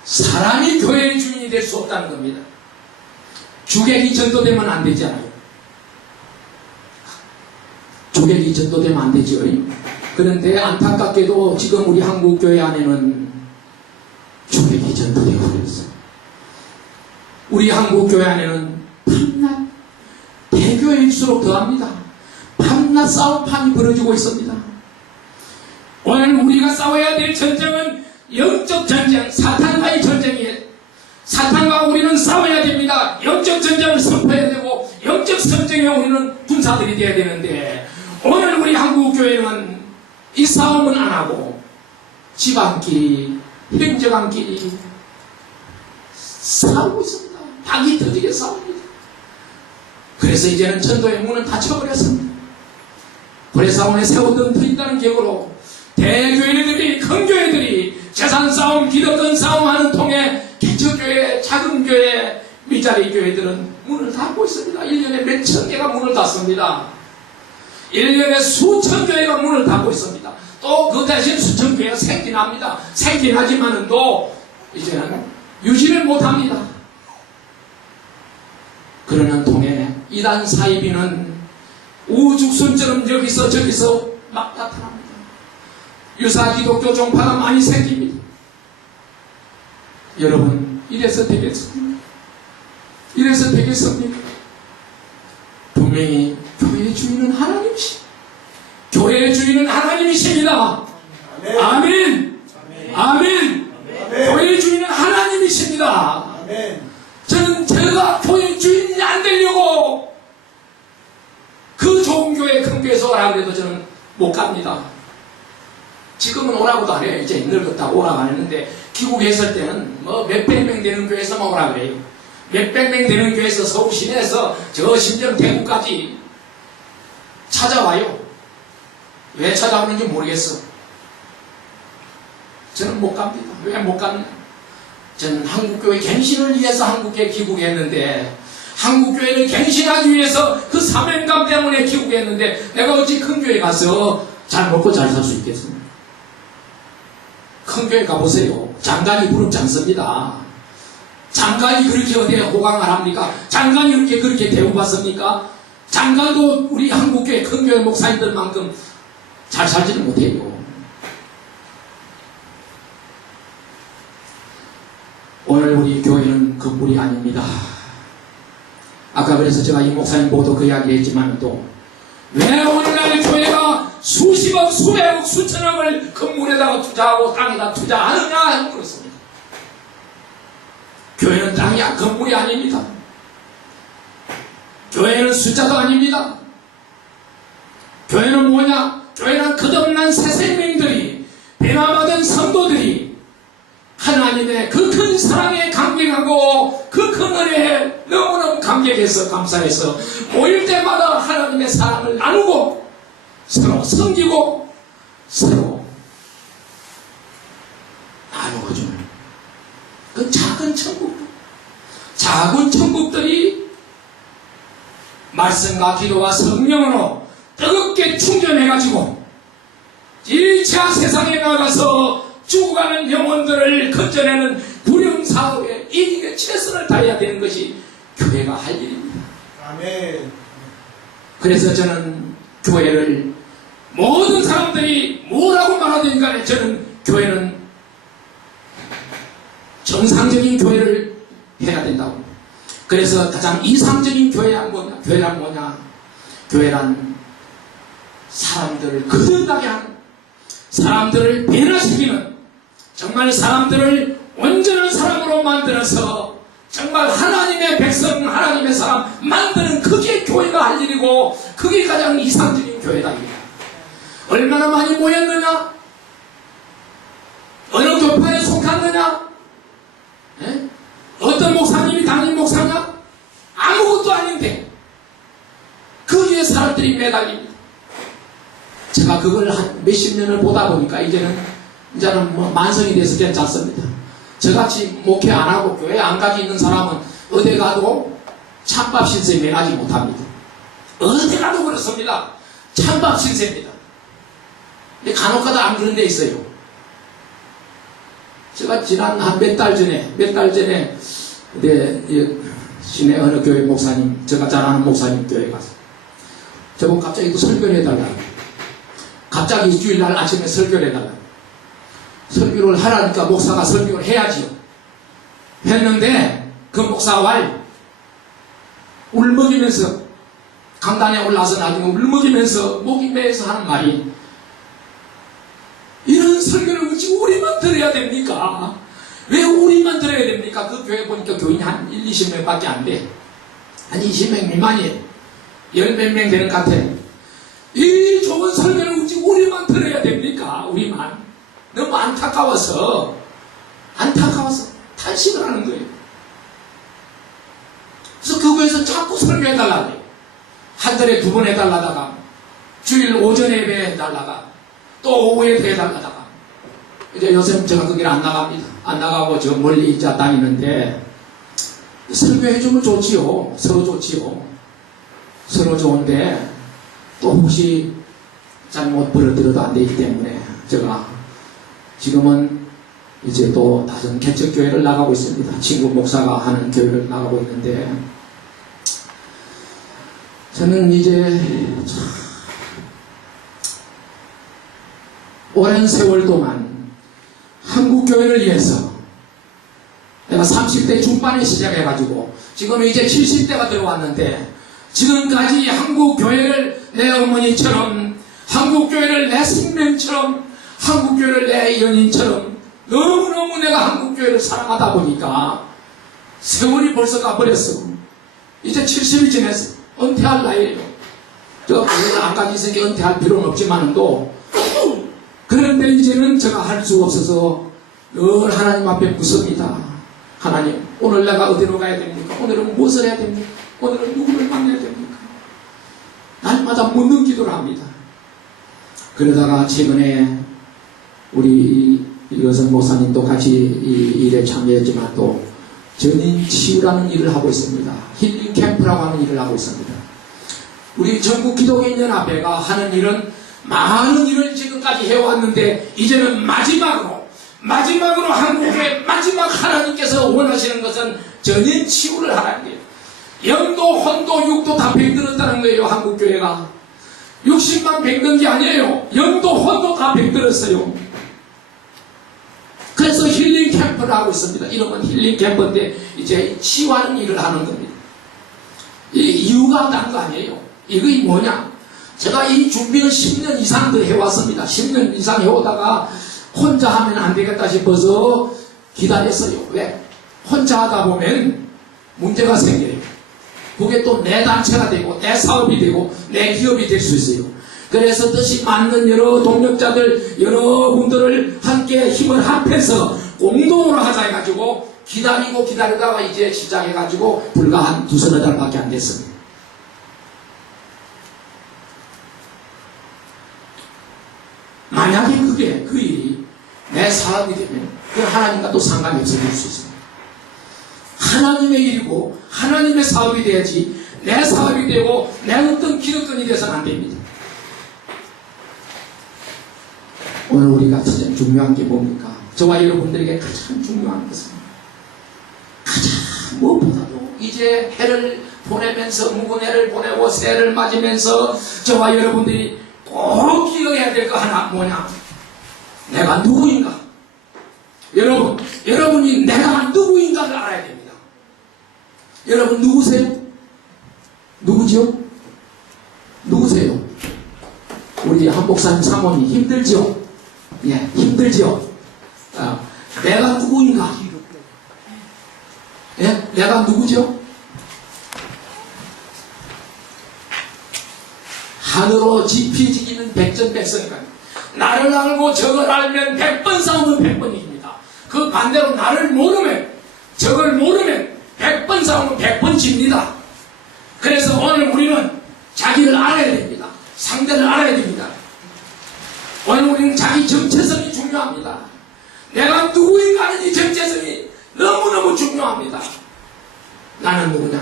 사람이 교회의 주인이 될 수 없다는 겁니다. 주객이 전도되면 안 되잖아요. 주객이 전도되면 안 되죠. 그런데 안타깝게도 지금 우리 한국교회 안에는 주객이 전도되고 있어요. 우리 한국교회 안에는 밤낮 대교일수록 더합니다. 밤낮 싸움판이 벌어지고 있습니다. 오늘 우리가 싸워야 될 전쟁은 영적 전쟁, 사탄과의 전쟁이에요. 사탄과 우리는 싸워야 됩니다. 영적 전쟁을 선포해야 되고 영적 전쟁에 우리는 군사들이 되어야 되는데 오늘 우리 한국교회는 이 싸움은 안 하고 집안끼리, 행정안끼리 싸우고 있습니다. 박이 터지게 싸웁니다. 그래서 이제는 전도의 문은 닫혀버렸습니다. 고래사원에 세웠던 터 있다는 격으로 대교회들이, 큰 교회들이 재산 싸움, 기득권 싸움하는 통에 개척교회 교회, 미자리 교회들은 문을 닫고 있습니다. 1년에 몇천 개가 문을 닫습니다. 1년에 수천 교회가 문을 닫고 있습니다. 또 그 대신 수천 교회가 생긴합니다. 생긴하지만은 또 이제는 유지를 못합니다. 그러는 통에 이단 사이비는 우죽순처럼 여기서 저기서 막 나타납니다. 유사 기독교 종파가 많이 생깁니다. 여러분, 이래서 되겠습니까? 이래서 되겠습니까? 분명히 교회의 주인은 하나님이시. 교회의 주인은 하나님이십니다. 아멘. 아멘. 아멘. 교회의 주인은 하나님이십니다. 아멘. 저는 제가 교회의 주인이 안 되려고 그 좋은 교회, 큰 교회에서 오라고 해도 저는 못 갑니다. 지금은 오라고도 안 해요. 이제 늙었다고 오라고 안 했는데, 귀국에 있을 때는 뭐 몇백 명 되는 교회에서만 오라고 그래요. 몇백 명 되는 교회에서 서울 시내에서 저 심지어 대구까지 찾아와요. 왜 찾아오는지 모르겠어. 저는 못 갑니다. 왜 못 갑니까? 저는 한국교회 갱신을 위해서 한국에 귀국했는데, 한국교회를 갱신하기 위해서 그 사명감 때문에 귀국했는데, 내가 어찌 큰 교회 가서 잘 먹고 잘 살 수 있겠습니까? 큰 교회 가보세요. 장관이 부럽지 않습니다. 장관이 그렇게 어디에 호강을 합니까? 장관이 그렇게 대우받습니까? 장관도 우리 한국교회 큰 교회 목사님들만큼 잘 살지는 못해요. 오늘 우리 교회는 그 뿔이 아닙니다. 아까 그래서 제가 이 목사님 보도 그 이야기 했지만 또 왜 오늘날 교회가 수십억, 수백억, 수천억을 건물에다가 투자하고 땅에다 투자하느냐 그렇습니다. 교회는 땅이야 건물이 아닙니다. 교회는 숫자도 아닙니다. 교회는 뭐냐? 교회는 끝없는 새 생명들이, 변화받은 성도들이 하나님의 그 큰 사랑에 감격하고 그 큰 은혜에 너무너무 감격해서 감사해서 모일 때마다 하나님의 사랑을 나누고 서로 섬기고 서로 나누어주는 그 작은 천국들이 말씀과 기도와 성령으로 뜨겁게 충전해가지고 일차 세상에 나가서 죽어가는 영혼들을 건져내는 구령사업에 이기게 최선을 다해야 되는 것이 교회가 할 일입니다. 아멘. 그래서 저는 교회를 모든 사람들이 뭐라고 말하든 간에 저는 교회는 정상적인 교회를 해야 된다고. 그래서 가장 이상적인 교회란 뭐냐? 교회란 뭐냐? 교회란 사람들을 거듭나게 하는, 사람들을 변화시키는, 정말 사람들을 온전한 사람으로 만들어서 정말 하나님의 백성, 하나님의 사람 만드는 그게 교회가 할 일이고 그게 가장 이상적인 교회다. 얼마나 많이 모였느냐? 어느 교파에 속했느냐? 네? 어떤 목사님이 담임 목사냐? 아무것도 아닌데 그 위에 사람들이 매달립니다. 제가 그걸 한 몇십 년을 보다 보니까 이제는 뭐 만성이 돼서 괜찮습니다. 저같이 목회 안 하고 교회 안 가지 있는 사람은 어디 가도 찬밥 신세 면하지 못합니다. 어디 가도 그렇습니다. 찬밥 신세입니다. 근데 간혹가다 안 그런 데 있어요. 제가 지난 한 몇 달 전에 시내 어느 교회 목사님, 제가 잘 아는 목사님 교회 가서 저분 갑자기 또 설교를 해달라. 갑자기 주일날 아침에 설교를 해달라. 설교를 하라니까 목사가 설교를 해야지요. 했는데 그 목사가 울먹이면서 강단에 올라서 나중에 울먹이면서 목이 메어서 하는 말이, 이런 설교를 굳이 우리만 들어야 됩니까? 왜 우리만 들어야 됩니까? 그 교회 보니까 교인이 한 1, 20명밖에 안 돼. 한 20명 미만이에요. 10몇 명 되는 것 같아. 이 좋은 설교를 굳이 우리만 들어야 됩니까? 우리만. 너무 안타까워서 탄식을 하는 거예요. 그래서 그 교회에서 자꾸 설교해달라고 해요. 한 달에 2번 해달라다가 주일 오전에 예배 해달라가 또 오후에 예배 해달라다가 이제 요새 제가 그 길 안 나갑니다. 안 나가고 저 멀리 이제 다니는데 설교해주면 좋지요. 서로 좋지요. 서로 좋은데 또 혹시 잘못 벌어들어도 안 되기 때문에 제가 지금은 이제 또 다른 개척교회를 나가고 있습니다. 친구 목사가 하는 교회를 나가고 있는데 저는 이제 오랜 세월 동안 한국교회를 위해서 내가 30대 중반에 시작해가지고 지금 이제 70대가 들어왔는데 지금까지 한국교회를 내 어머니처럼 한국교회를 내 생명처럼 한국교회를 내 연인처럼 너무너무 내가 한국교회를 사랑하다 보니까 세월이 벌써 가버렸어. 이제 70이 지났어. 은퇴할 나이에요. 저 안까지 있으니까 은퇴할 필요는 없지만도 그런데 이제는 제가 할 수 없어서 늘 하나님 앞에 묻습니다. 하나님, 오늘 내가 어디로 가야 됩니까? 오늘은 무엇을 해야 됩니까? 오늘은 누구를 만나야 됩니까? 날마다 묻는 기도를 합니다. 그러다가 최근에 우리 이것은 목사님도 같이 이 일에 참여했지만 또 전인 치유라는 일을 하고 있습니다. 힐링 캠프라고 하는 일을 하고 있습니다. 우리 전국 기독인 연합회가 하는 일은 많은 일을 지금까지 해왔는데 이제는 마지막으로 한국의 마지막 하나님께서 원하시는 것은 전인 치유를 하라는 거예요. 영도, 혼도, 육도 다 병들었다는 거예요. 한국교회가 60만 병든 게 아니에요. 영도, 혼도 다 병들었어요. 그래서 힐링 캠프를 하고 있습니다. 이름은 힐링 캠프인데 이제 치유하는 일을 하는 겁니다. 이 이유가 난 거 아니에요. 이게 뭐냐? 제가 이 준비를 10년 이상 더 해왔습니다. 10년 이상 해오다가 혼자 하면 안 되겠다 싶어서 기다렸어요. 왜? 혼자 하다 보면 문제가 생겨요. 그게 또 내 단체가 되고 내 사업이 되고 내 기업이 될 수 있어요. 그래서 뜻이 맞는 여러 동력자들 여러분들을 함께 힘을 합해서 공동으로 하자 해가지고 기다리다가 이제 시작해가지고 불과 한 두서너 달밖에 안 됐습니다. 만약에 그게 그 일이 내 사업이 되면 그 하나님과 또 상관이 없어질 수 있습니다. 하나님의 일이고 하나님의 사업이 돼야지 내 사업이 되고 내 어떤 기득권이 돼서는 안 됩니다. 오늘 우리가 가장 중요한 게 뭡니까? 저와 여러분들에게 가장 중요한 것은 가장 무엇보다도 이제 해를 보내면서 묵은 해를 보내고 새해를 맞으면서 저와 여러분들이 꼭 기억해야 될 거 하나 뭐냐? 내가 누구인가? 여러분이 내가 누구인가를 알아야 됩니다. 여러분 누구세요? 누구죠? 누구세요? 우리 한 목사님 사모님 힘들죠? 예, 힘들죠? 내가 누구인가? 예? 내가 누구죠? 하늘로 지피지기는 백전백승이다. 나를 알고 적을 알면 100번 싸우면 100번 이깁니다. 그 반대로 나를 모르면 적을 모르면 100번 싸우면 100번 집니다. 그래서 오늘 우리는 자기를 알아야 됩니다. 상대를 알아야 됩니다. 오늘 우리는 자기 정체성이 중요합니다. 내가 누구인가 하는 이 정체성이 너무너무 중요합니다. 나는 누구냐?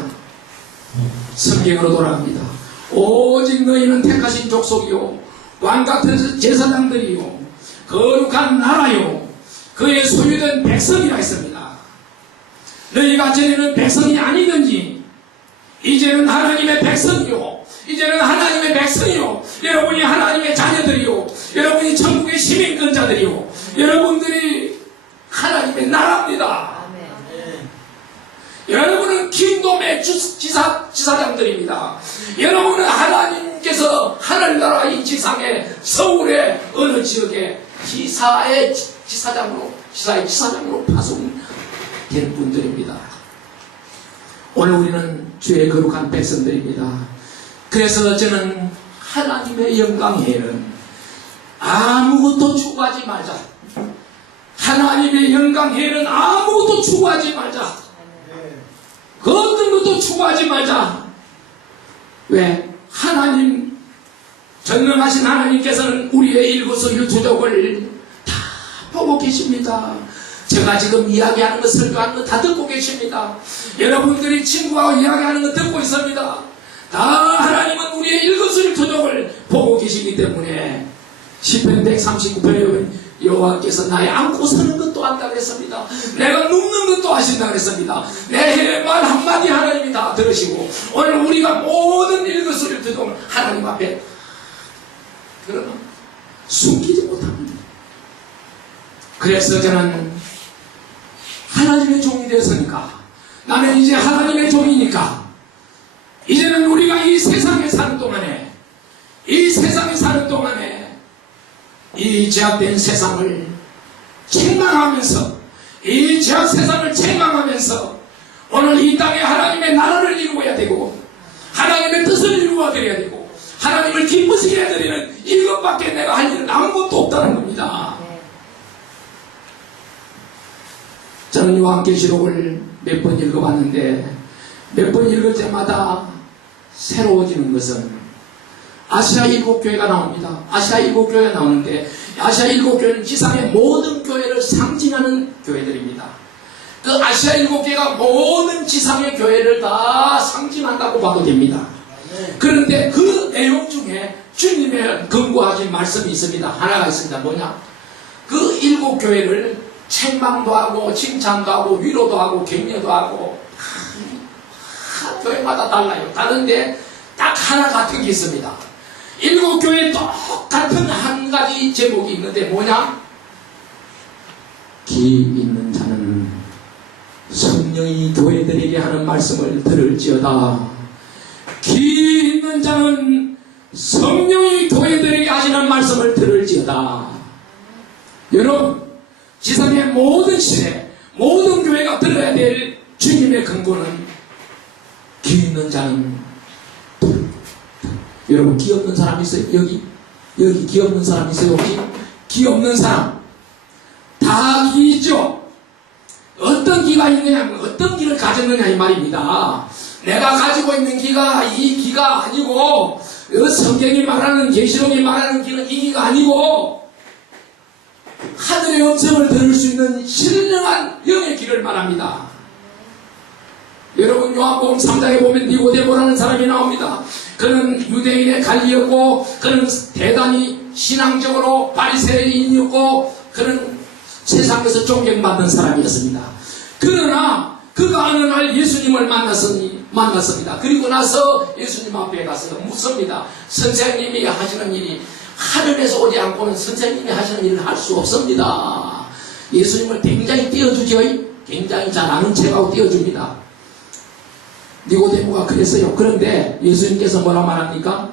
성경으로 돌아갑니다. 오직 너희는 택하신 족속이요 왕같은 제사장들이요 거룩한 나라요 그의 소유된 백성이라 했습니다. 너희가 전에는 백성이 아니든지 이제는 하나님의 백성이요 이제는 하나님의 백성이요 여러분이 하나님의 자녀들이요 여러분이 천국의 시민권자들이요 여러분들이 하나님의 나라입니다. 여러분은 킹돔의 지사장들입니다. 여러분은 하나님께서 하늘나라 이 지상에 서울의 어느 지역에 지사의 지사장으로 파송된 분들입니다. 오늘 우리는 주의 거룩한 백성들입니다. 그래서 저는 하나님의 영광에는 아무것도 추구하지 말자. 하나님의 영광에는 아무것도 추구하지 말자. 그 어떤 것도 추구하지 말자. 왜? 하나님, 전능하신 하나님께서는 우리의 일거수일투족을 다 보고 계십니다. 제가 지금 이야기하는 거, 설교하는 거 다 듣고 계십니다. 여러분들이 친구하고 이야기하는 거 듣고 있습니다. 다 하나님은 우리의 일거수일투족을 보고 계시기 때문에 시편 139편에 보면 여호와께서 나의 안고 서는 것도 한다 그랬습니다. 내가 눕는 것도 하신다 그랬습니다. 내 말 한마디 하나님이 다 들으시고 오늘 우리가 모든 일거수일투족을 하나님 앞에 그러나 숨기지 못합니다. 그래서 저는 하나님의 종이 되었으니까, 나는 이제 하나님의 종이니까 이제는 우리가 이 세상에 사는 동안에 이 제약된 세상을 책망하면서, 이 제약 세상을 책망하면서 오늘 이 땅에 하나님의 나라를 이루어야 되고 하나님의 뜻을 이루어 드려야 되고 하나님을 기쁘시게 해드리는 이것밖에 내가 할 일은 아무것도 없다는 겁니다. 저는 요한계시록을 몇 번 읽어봤는데 몇 번 읽을 때마다 새로워지는 것은 아시아 일곱 교회가 나옵니다. 아시아 일곱 교회가 나오는데 아시아 일곱 교회는 지상의 모든 교회를 상징하는 교회들입니다. 그 아시아 일곱 교회가 모든 지상의 교회를 다 상징한다고 봐도 됩니다. 그런데 그 내용 중에 주님의 권고하신 말씀이 있습니다. 하나가 있습니다. 뭐냐? 그 일곱 교회를 책망도 하고 칭찬도 하고 위로도 하고 격려도 하고 교회마다 달라요. 다른데 딱 하나 같은 게 있습니다. 일곱 교회 똑같은 한 가지 제목이 있는데 뭐냐? 기 있는 자는 성령이 교회들에게 하는 말씀을 들을지어다. 기 있는 자는 성령이 교회들에게 하시는 말씀을 들을지어다. 여러분, 지상의 모든 시대, 모든 교회가 들어야 될 주님의 근거는 기 있는 자는 여러분, 기 없는 사람 있어요? 여기 기 없는 사람 있어요? 혹시? 기 없는 사람 다 기 있죠? 어떤 기가 있느냐, 어떤 기를 가졌느냐 이 말입니다. 내가 가지고 있는 기가 이 기가 아니고 성경이 말하는, 계시록이 말하는 기는 이 기가 아니고 하늘의 음성을 들을 수 있는 신령한 영의 길을 말합니다. 여러분, 요한복음 3장에 보면 니고데모라는 사람이 나옵니다. 그는 유대인의 관리였고 그는 대단히 신앙적으로 바리새인이었고 그는 세상에서 존경받는 사람이었습니다. 그러나 그가 어느 날 예수님을 만났습니다. 그리고 나서 예수님 앞에 가서 묻습니다. 선생님이 하시는 일이 하늘에서 오지 않고는 선생님이 하시는 일을 할 수 없습니다. 예수님을 굉장히 띄워주죠. 굉장히 잘 아는 척하고 띄워줍니다. 니고데모가 그랬어요. 그런데 예수님께서 뭐라 말합니까?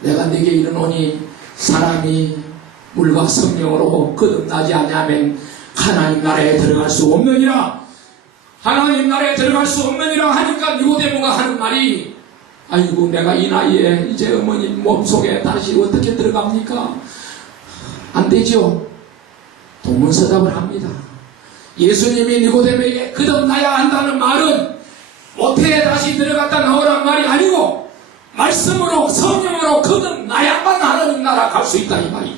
내가 네게 이르노니 사람이 물과 성령으로 거듭나지 아니하면 하나님 나라에 들어갈 수 없느니라. 하나님 나라에 들어갈 수 없느니라 하니까 니고데모가 하는 말이, 아이고 내가 이 나이에 이제 어머님 몸속에 다시 어떻게 들어갑니까? 안 되죠. 동문서답을 합니다. 예수님이 니고데모에게 거듭나야 한다는 말은 모태에 다시 들어갔다 나오란 말이 아니고 말씀으로 성령으로 거듭나야만 하나님 나라 갈 수 있다 이 말이.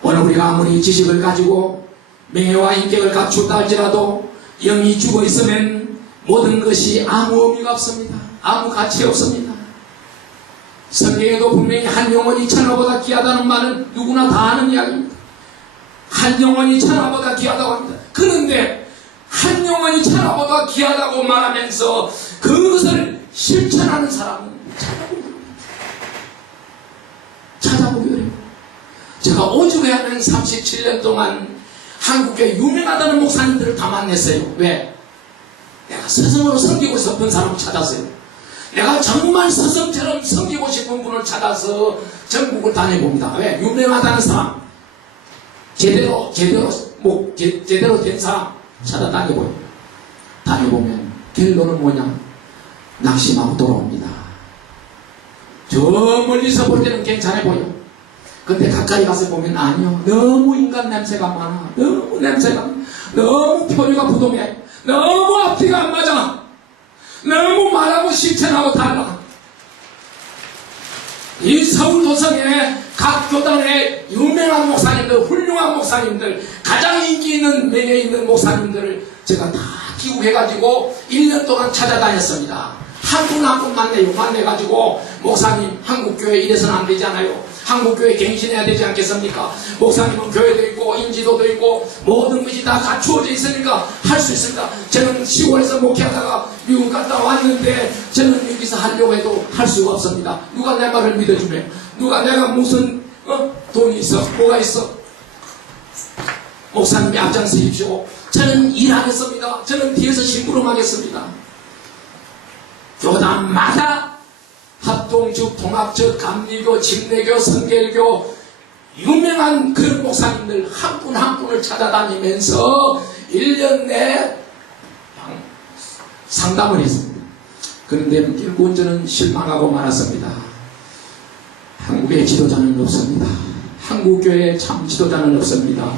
오늘 우리가 아무리 지식을 가지고 명예와 인격을 갖춘다 할지라도 영이 죽어 있으면 모든 것이 아무 의미가 없습니다. 아무 가치 없습니다. 성경에도 분명히 한 영혼이 천하보다 귀하다는 말은 누구나 다 아는 이야기입니다. 한 영혼이 천하보다 귀하다고 합니다. 그런데 한 영혼이 천하보다 귀하다고 말하면서 그것을 실천하는 사람은 찾아보기 어려워요. 제가 오죽에 하는 37년 동안 한국에 유명하다는 목사님들을 다 만났어요. 왜? 내가 스승으로 섬기고 싶은 사람을 찾았어요. 내가 정말 스승처럼 섬기고 싶은 분을 찾아서 전국을 다녀봅니다. 왜? 유명하다는 사람, 제대로 된 사람 찾아다니고요. 다녀보면 결론은 뭐냐? 낙심하고 돌아옵니다. 저 멀리서 볼 때는 괜찮아 보여. 근데 가까이 가서 보면 아니요. 너무 인간 냄새가 많아. 너무 표류가 부동해. 너무 앞뒤가 안 맞아. 너무 말하고 실천하고 달라. 이 서울 도성에 각 교단의 유명한 목사님들, 훌륭한 목사님들, 가장 인기 있는 명예 있는 목사님들을 제가 다 기국해가지고 1년 동안 찾아다녔습니다. 한 분 한 분 만나가지고 목사님 한국교회 이래서는 안 되잖아요. 한국교회 갱신해야 되지 않겠습니까? 목사님은 교회도 있고 인지도도 있고 모든 것이 다 갖추어져 있으니까 할 수 있습니다. 저는 시골에서 목회하다가 미국 갔다 왔는데 저는 여기서 하려고 해도 할 수가 없습니다. 누가 내 말을 믿어주면, 누가 내가 무슨 돈이 있어, 뭐가 있어, 목사님이 앞장서십시오. 저는 일하겠습니다. 저는 뒤에서 심부름하겠습니다. 교단마다 합동적, 통합적, 감리교, 침례교, 성결교 유명한 그런 목사님들 한 분 한 분을 찾아다니면서 1년 내에 상담을 했습니다. 그런데 결국 저는 실망하고 말았습니다. 한국의 지도자는 없습니다. 한국교회에 참 지도자는 없습니다.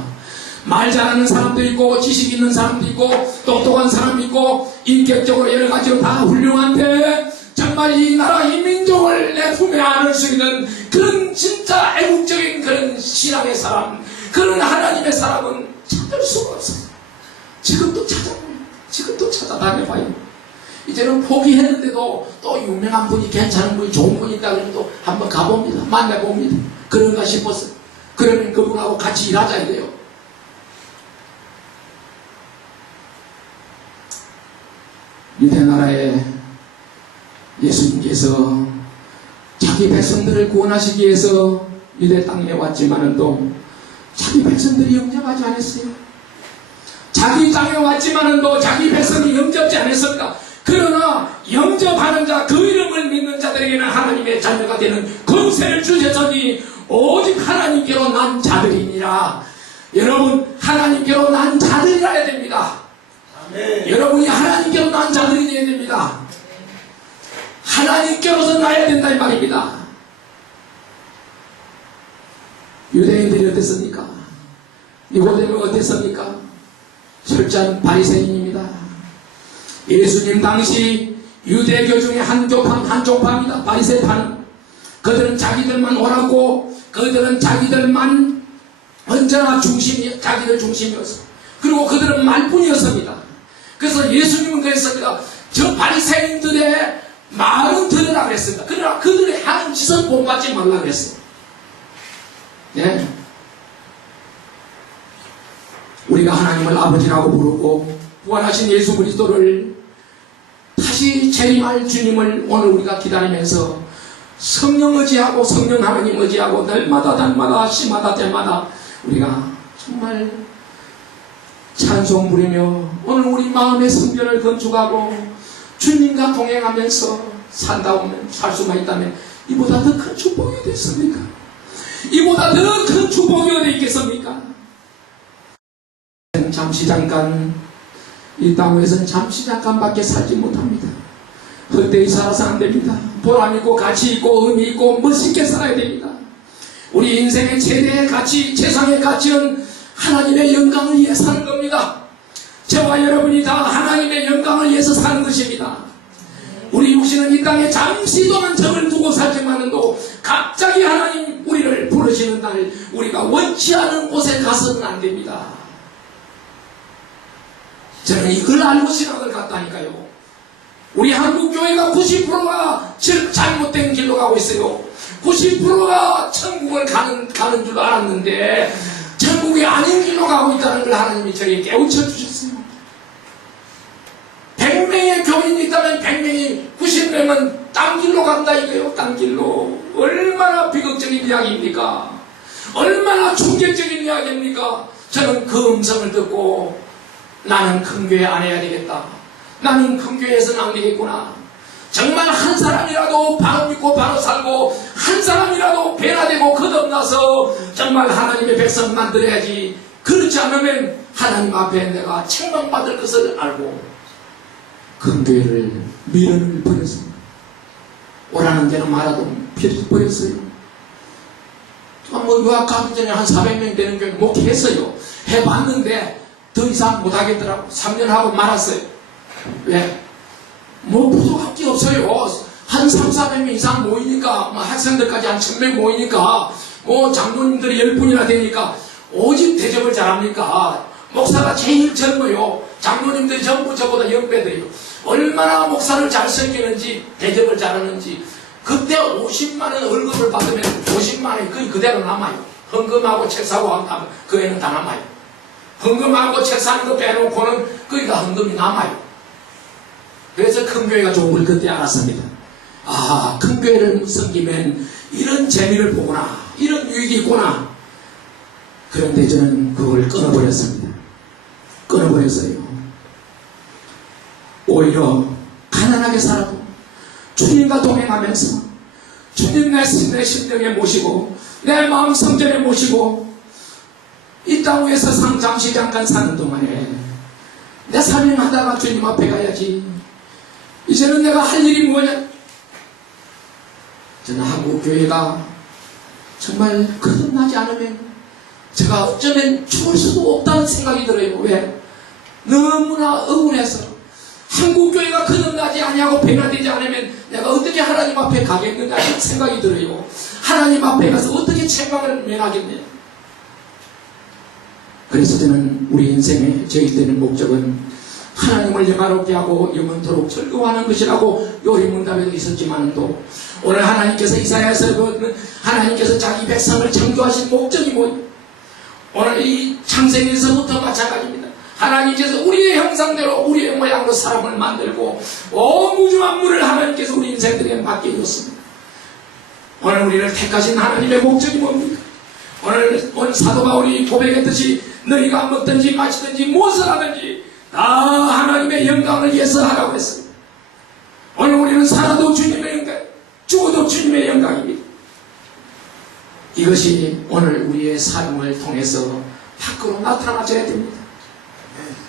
말 잘하는 사람도 있고 지식 있는 사람도 있고 똑똑한 사람도 있고 인격적으로 여러 가지로 다 훌륭한데 정말 이 나라 이 민족을 내 품에 안을 수 있는 그런 진짜 애국적인 그런 신앙의 사람, 그런 하나님의 사람은 찾을 수가 없어요. 지금도 찾아봐요. 지금도 찾아다녀봐요. 이제는 포기했는데도 또 유명한 분이, 괜찮은 분이, 좋은 분이 있다 그러면 또 한번 가봅니다. 만나봅니다. 그런가 싶었어요. 그러면 그분하고 같이 일하자 이래요. 유대나라에 예수님께서 자기 백성들을 구원하시기 위해서 유대 땅에 왔지만은 또 자기 백성들이 영접하지 않았어요. 자기 땅에 왔지만은 또 자기 백성이 영접지 않았습니다. 그러나 영접하는 자, 그 이름을 믿는 자들에게는 하나님의 자녀가 되는 권세를 주셨으니 오직 하나님께로 난 자들이니라. 여러분, 하나님께로 난 자들이라 해야 됩니다. 아멘. 여러분이 하나님께로 난 자들이 되어야 됩니다. 하나님께로서 나야 된다 이 말입니다. 유대인들이 어땠습니까? 니고데모가 어땠습니까? 철저한 바리새인입니다. 예수님 당시 유대교 중에 한 종파입니다. 바리새파는. 그들은 자기들만 옳았고 그들은 자기들만 언제나 자기들 중심이었어. 그리고 그들은 말뿐이었습니다. 그래서 예수님은 그랬습니다. 저 바리새인들의 말은 들으라 그랬습니다. 그러나 그들의 하는 짓은 본받지 말라 그랬어요. 네. 우리가 하나님을 아버지라고 부르고 부활하신 예수 그리스도를 다시 재림할 주님을 오늘 우리가 기다리면서 성령 의지하고 성령 하나님 의지하고 날마다 달마다 시마다 때마다 우리가 정말 찬송 부리며 오늘 우리 마음의 성전을 건축하고 주님과 동행하면서 산다면 살 수만 있다면 이보다 더 큰 축복이 됐습니까? 이보다 더 큰 축복이 어디 있겠습니까? 잠시 잠깐 이 땅에서는 잠시 잠깐밖에 살지 못합니다. 헛되이 살아서 안 됩니다. 보람 있고 가치 있고 의미 있고 멋있게 살아야 됩니다. 우리 인생의 최대의 가치, 최상의 가치는 하나님의 영광을 위해 사는 겁니다. 저와 여러분이 다 하나님의 영광을 위해서 사는 것입니다. 우리 육신은 이 땅에 잠시 동안 정을 두고 살지만도 갑자기 하나님 우리를 부르시는 날 우리가 원치 않은 곳에 가서는 안 됩니다. 저는 이걸 알고 신학을 갔다니까요. 우리 한국교회가 90%가 잘못된 길로 가고 있어요. 90%가 천국을 가는 줄 알았는데 천국이 아닌 길로 가고 있다는 걸 하나님이 저에게 깨우쳐 주셨어요. 100명의 교인이 있다면 100명이 90명은 딴 길로 간다 이거예요. 딴 길로. 얼마나 비극적인 이야기입니까? 얼마나 충격적인 이야기입니까? 저는 그 음성을 듣고 나는 큰 교회 안 해야 되겠다. 나는 큰 교회에서는 안 되겠구나. 정말 한 사람이라도 바로 믿고 바로 살고 한 사람이라도 변화되고 거듭나서 정말 하나님의 백성 만들어야지. 그렇지 않으면 하나님 앞에 내가 책망받을 것을 알고 큰 교회를 미련을 버렸습니다. 오라는 데는 말아도 버렸어요. 뭐 유학 가기 전에 한 400명 되는 교회 목회했어요. 해봤는데 더 이상 못하겠더라고. 3년 하고 말았어요. 왜? 뭐 부족할 게 없어요. 한 3, 400명 이상 모이니까 뭐 학생들까지 한 1000명 모이니까 장로님들이 10분이나 되니까 오직 대접을 잘합니까? 목사가 제일 젊어요. 장로님들이 전부 저보다 10배들이요. 얼마나 목사를 잘 섬기는지, 대접을 잘하는지. 그때 50만원 월급을 받으면 50만원이 거의 그대로 남아요. 헌금하고 책 사고 하면 그 애는 다 남아요. 헌금하고 책 사는 거 빼놓고는 거기가 헌금이 남아요. 그래서 큰 교회가 좋은 걸 그때 알았습니다. 아, 큰 교회를 섬기면 이런 재미를 보구나, 이런 유익이 있구나. 그런데 저는 그걸 끊어버렸습니다. 끊어버렸어요. 오히려 가난하게 살아도 주님과 동행하면서 주님 내 심령에 모시고 내 마음 성전에 모시고 이 땅 위에서 잠시 잠깐 사는 동안에 내 사명하다가 주님 앞에 가야지. 이제는 내가 할 일이 뭐냐? 저는 한국교회가 정말 거듭나지 않으면 제가 어쩌면 죽을 수도 없다는 생각이 들어요. 왜? 너무나 억울해서 한국교회가 거듭나지 아니하고 변화되지 않으면 내가 어떻게 하나님 앞에 가겠느냐 이런 생각이 들어요. 하나님 앞에 가서 어떻게 책망을 면하겠느냐. 그래서 저는 우리 인생의 저희들의 목적은 하나님을 영화롭게 하고 영원토록 즐거워하는 것이라고 요리문답에도 있었지만도 오늘 하나님께서 이사야에서 하나님께서 자기 백성을 창조하신 목적이 뭐예요? 오늘 이 창세기에서부터 마찬가지입니다. 하나님께서 우리의 형상대로 우리의 모양으로 사람을 만들고 온 우주 만물을 하나님께서 우리 인생들에게 맡겨줬습니다. 오늘 우리를 택하신 하나님의 목적이 뭡니까? 오늘 사도 바울이 고백했듯이 너희가 먹든지 마시든지 무엇을 하든지 다 하나님의 영광을 위해서 하라고 했습니다. 오늘 우리는 살아도 주님의 영광, 죽어도 주님의 영광입니다. 이것이 오늘 우리의 삶을 통해서 밖으로 나타나줘야 됩니다.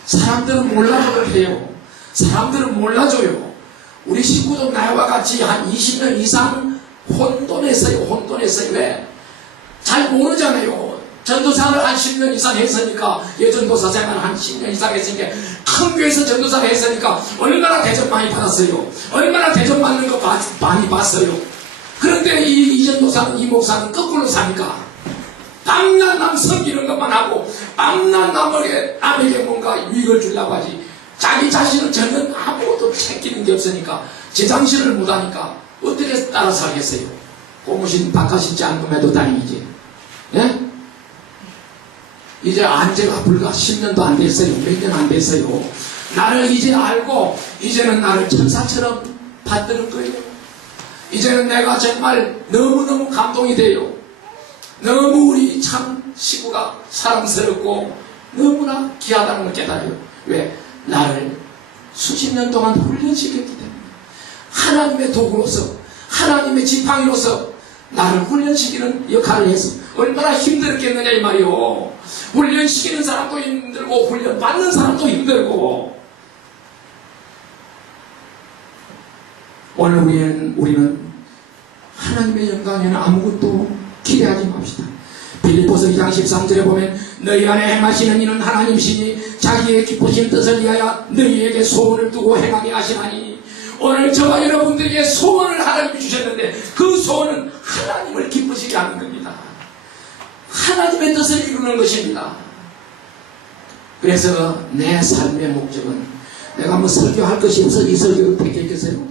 사람들은 몰라줘도 해요. 사람들은 몰라줘요. 우리 식구도 나와 같이 한 20년 이상 혼돈했어요. 왜? 잘 모르잖아요. 전도사를 한 10년 이상 했으니까, 예전도사 생활 한 10년 이상 했으니까, 큰 교회에서 전도사를 했으니까, 얼마나 대접 많이 받았어요. 얼마나 대접 받는 거 많이 봤어요. 그런데 이 전도사는, 이 목사는 거꾸로 사니까, 밤낮 남 섬기는 것만 하고, 밤낮 남에게 뭔가 유익을 주려고 하지, 자기 자신은 전혀 아무것도 챙기는 게 없으니까, 제정신을 못하니까, 어떻게 따라 살겠어요? 고무신 바꿔신지 않음에도 다행이지. 예? 이제 안제가 불과 10년도 안 됐어요. 몇 년 안 됐어요. 나를 이제 알고 이제는 나를 천사처럼 받드는 거예요. 이제는 내가 정말 너무너무 감동이 돼요. 너무 우리 참 시구가 사랑스럽고 너무나 귀하다는 걸 깨달아요. 왜? 나를 수십 년 동안 훈련시켰기 때문에 하나님의 도구로서 하나님의 지팡이로서 나를 훈련시키는 역할을 해서 얼마나 힘들었겠느냐 이 말이요. 훈련시키는 사람도 힘들고 훈련받는 사람도 힘들고. 오늘 우리는 하나님의 영광에는 아무것도 기대하지 맙시다. 빌립보서 2장 13절에 보면 너희 안에 행하시는 이는 하나님이시니 자기의 기쁘신 뜻을 위하여 너희에게 소원을 두고 행하게 하시나니. 오늘 저와 여러분들에게 소원을 하나님이 주셨는데 그 소원은 하나님을 기쁘시게 하는 겁니다. 하나님의 뜻을 이루는 것입니다. 그래서 내 삶의 목적은 내가 뭐 설교할 것이 없어 이 설교를 택했겠어요?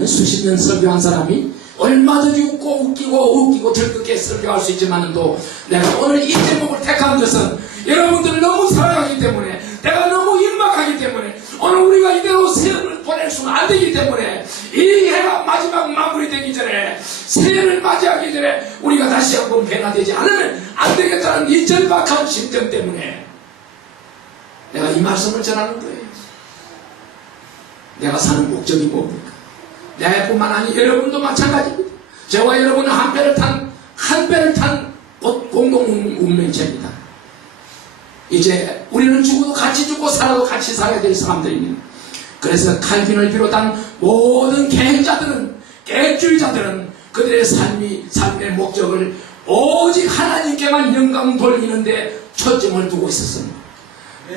수십 년 설교한 사람이 얼마든지 웃기고 즐겁게 설교할 수 있지만도 내가 오늘 이 제목을 택한 것은 여러분들을 너무 사랑하기 때문에 내가 너무 임박하기 때문에 오늘 우리가 이대로 새해를 보낼 수는 안 되기 때문에 이 해가 마지막 마무리되기 전에 새해를 맞이하기 전에 우리가 다시 한번 변화되지 않으면 안 되겠다는 이 절박한 심정 때문에 내가 이 말씀을 전하는 거예요. 내가 사는 목적이 뭡니까? 내뿐만 아니 여러분도 마찬가지입니다. 저와 여러분은 한 배를 탄 공동 운명체입니다. 이제 우리는 죽어도 같이 죽고 살아도 같이 살아야 될 사람들입니다. 그래서 칼빈을 비롯한 모든 계획주의자들은 그들의 삶의 목적을 오직 하나님께만 영광 돌리는데 초점을 두고 있었습니다.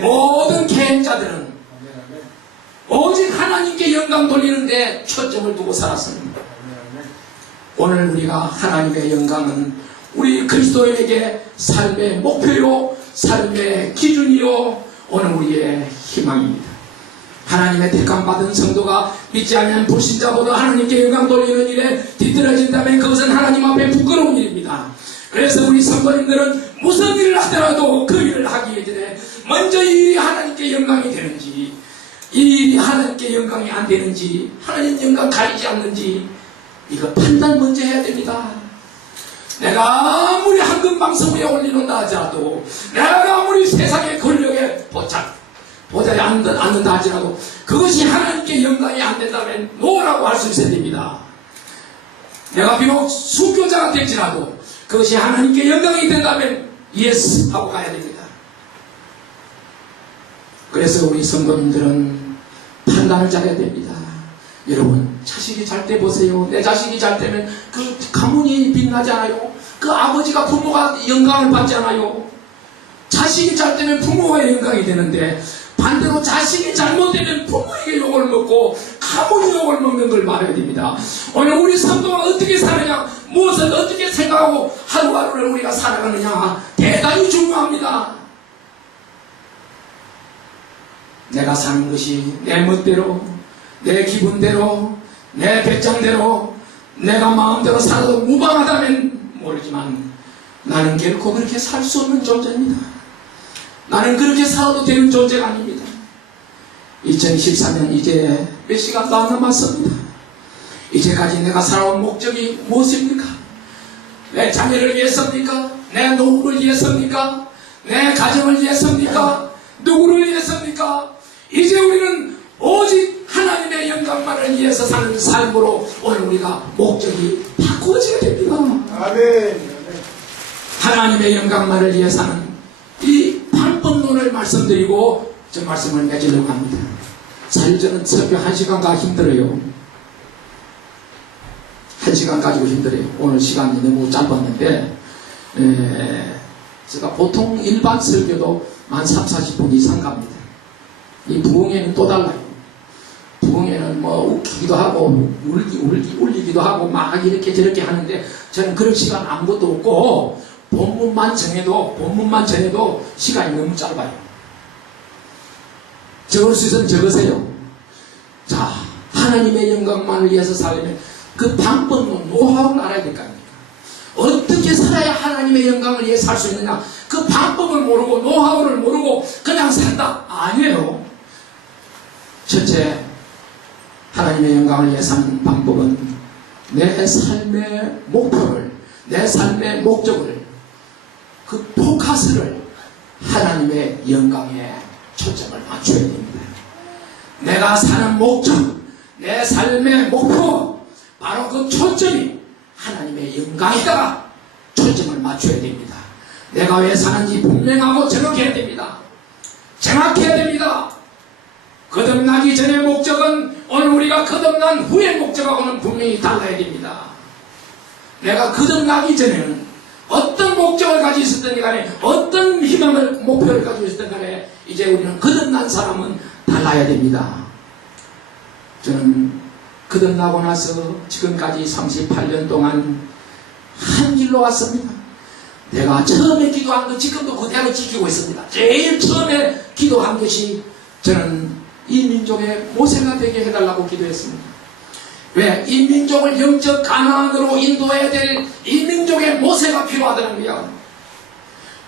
모든 계획자들은 오직 하나님께 영광 돌리는데 초점을 두고 살았습니다. 오늘 우리가 하나님의 영광은 우리 그리스도인에게 삶의 목표요, 삶의 기준이요, 오늘 우리의 희망입니다. 하나님의 택함받은 성도가 믿지 않는 불신자보다 하나님께 영광 돌리는 일에 뒤떨어진다면 그것은 하나님 앞에 부끄러운 일입니다. 그래서 우리 성도님들은 무슨 일을 하더라도 그 일을 하기 전에 먼저 이 일이 하나님께 영광이 되는지, 이 일이 하나님께 영광이 안 되는지, 하나님 영광 가리지 않는지, 이거 판단 먼저 해야 됩니다. 내가 아무리 황금방송에 올리는다 하더라도, 내가 아무리 세상의 권력에 보지 않는다 하더라도 그것이 하나님께 영광이 안 된다면 노라고 할 수 있어야 됩니다. 내가 비록 순교자가 될지라도 그것이 하나님께 영광이 된다면 예스 하고 가야 됩니다. 그래서 우리 성도님들은 판단을 잘해야 됩니다. 여러분, 자식이 잘 때 보세요. 내 자식이 잘 때면 그 가문이 빛나지 않아요? 그 아버지가 부모가 영광을 받지 않아요? 자식이 잘 때면 부모가 영광이 되는데, 반대로 자식이 잘못되면 부모에게 욕을 먹고 가문이 욕을 먹는 걸 말해야 됩니다. 오늘 우리 성도가 어떻게 사느냐, 무엇을 어떻게 생각하고 하루하루를 우리가 살아가느냐, 대단히 중요합니다. 내가 사는 것이 내 멋대로, 내 기분대로, 내 배짱대로, 내가 마음대로 살아도 무방하다면 모르지만 나는 결코 그렇게 살 수 없는 존재입니다. 나는 그렇게 살아도 되는 존재가 아닙니다. 2014년 이제 몇 시간도 안 남았습니다. 이제까지 내가 살아온 목적이 무엇입니까? 내 자녀를 위해서입니까? 내 노후를 위해서입니까? 내 가정을 위해서입니까? 누구를 위해서입니까? 이제 우리는 오직 하나님의 영광만을 위해서 사는 삶으로 오늘 우리가 목적이 바꾸어지게 됩니다. 아멘. 하나님의 영광만을 위해 사는 이 방법론을 말씀드리고 저 말씀을 맺으려고 합니다. 사실 저는 설교 1시간가 힘들어요. 1시간 가지고 힘들어요. 오늘 시간이 너무 짧았는데, 제가 보통 일반 설교도 한 3, 40분 이상 갑니다. 이 부흥회는 또 달라요. 부흥회는 뭐 웃기기도 하고 울리기도 하고 막 이렇게 저렇게 하는데, 저는 그럴 시간 아무것도 없고 본문만 전해도 시간이 너무 짧아요. 적을 수 있으면 적으세요. 자, 하나님의 영광만을 위해서 살려면 그 방법론, 노하우를 알아야 될 거 아닙니까? 어떻게 살아야 하나님의 영광을 위해 살 수 있느냐? 그 방법을 모르고 노하우를 모르고 그냥 산다? 아니에요. 첫째, 하나님의 영광을 위해 사는 방법은 내 삶의 목표를, 내 삶의 목적을, 그 포커스를 하나님의 영광에 초점을 맞춰야 됩니다. 내가 사는 목적, 내 삶의 목표, 바로 그 초점이 하나님의 영광에다가 초점을 맞춰야 됩니다. 내가 왜 사는지 분명하고 정확해야 됩니다. 정확해야 됩니다. 거듭나기 전의 목적은 오늘 우리가 거듭난 후의 목적하고는 분명히 달라야 됩니다. 내가 거듭나기 전에는 어떤 목적을 가지고 있었던 간에, 어떤 희망을, 목표를 가지고 있었던 간에, 이제 우리는 거듭난 사람은 달라야 됩니다. 저는 거듭나고 나서 지금까지 38년 동안 한 길로 왔습니다. 내가 처음에 기도한 것 지금도 그대로 지키고 있습니다. 제일 처음에 기도한 것이 저는 이 민족의 모세가 되게 해달라고 기도했습니다. 왜? 이 민족을 영적 가나안으로 인도해야 될 이 민족의 모세가 필요하다는 거야.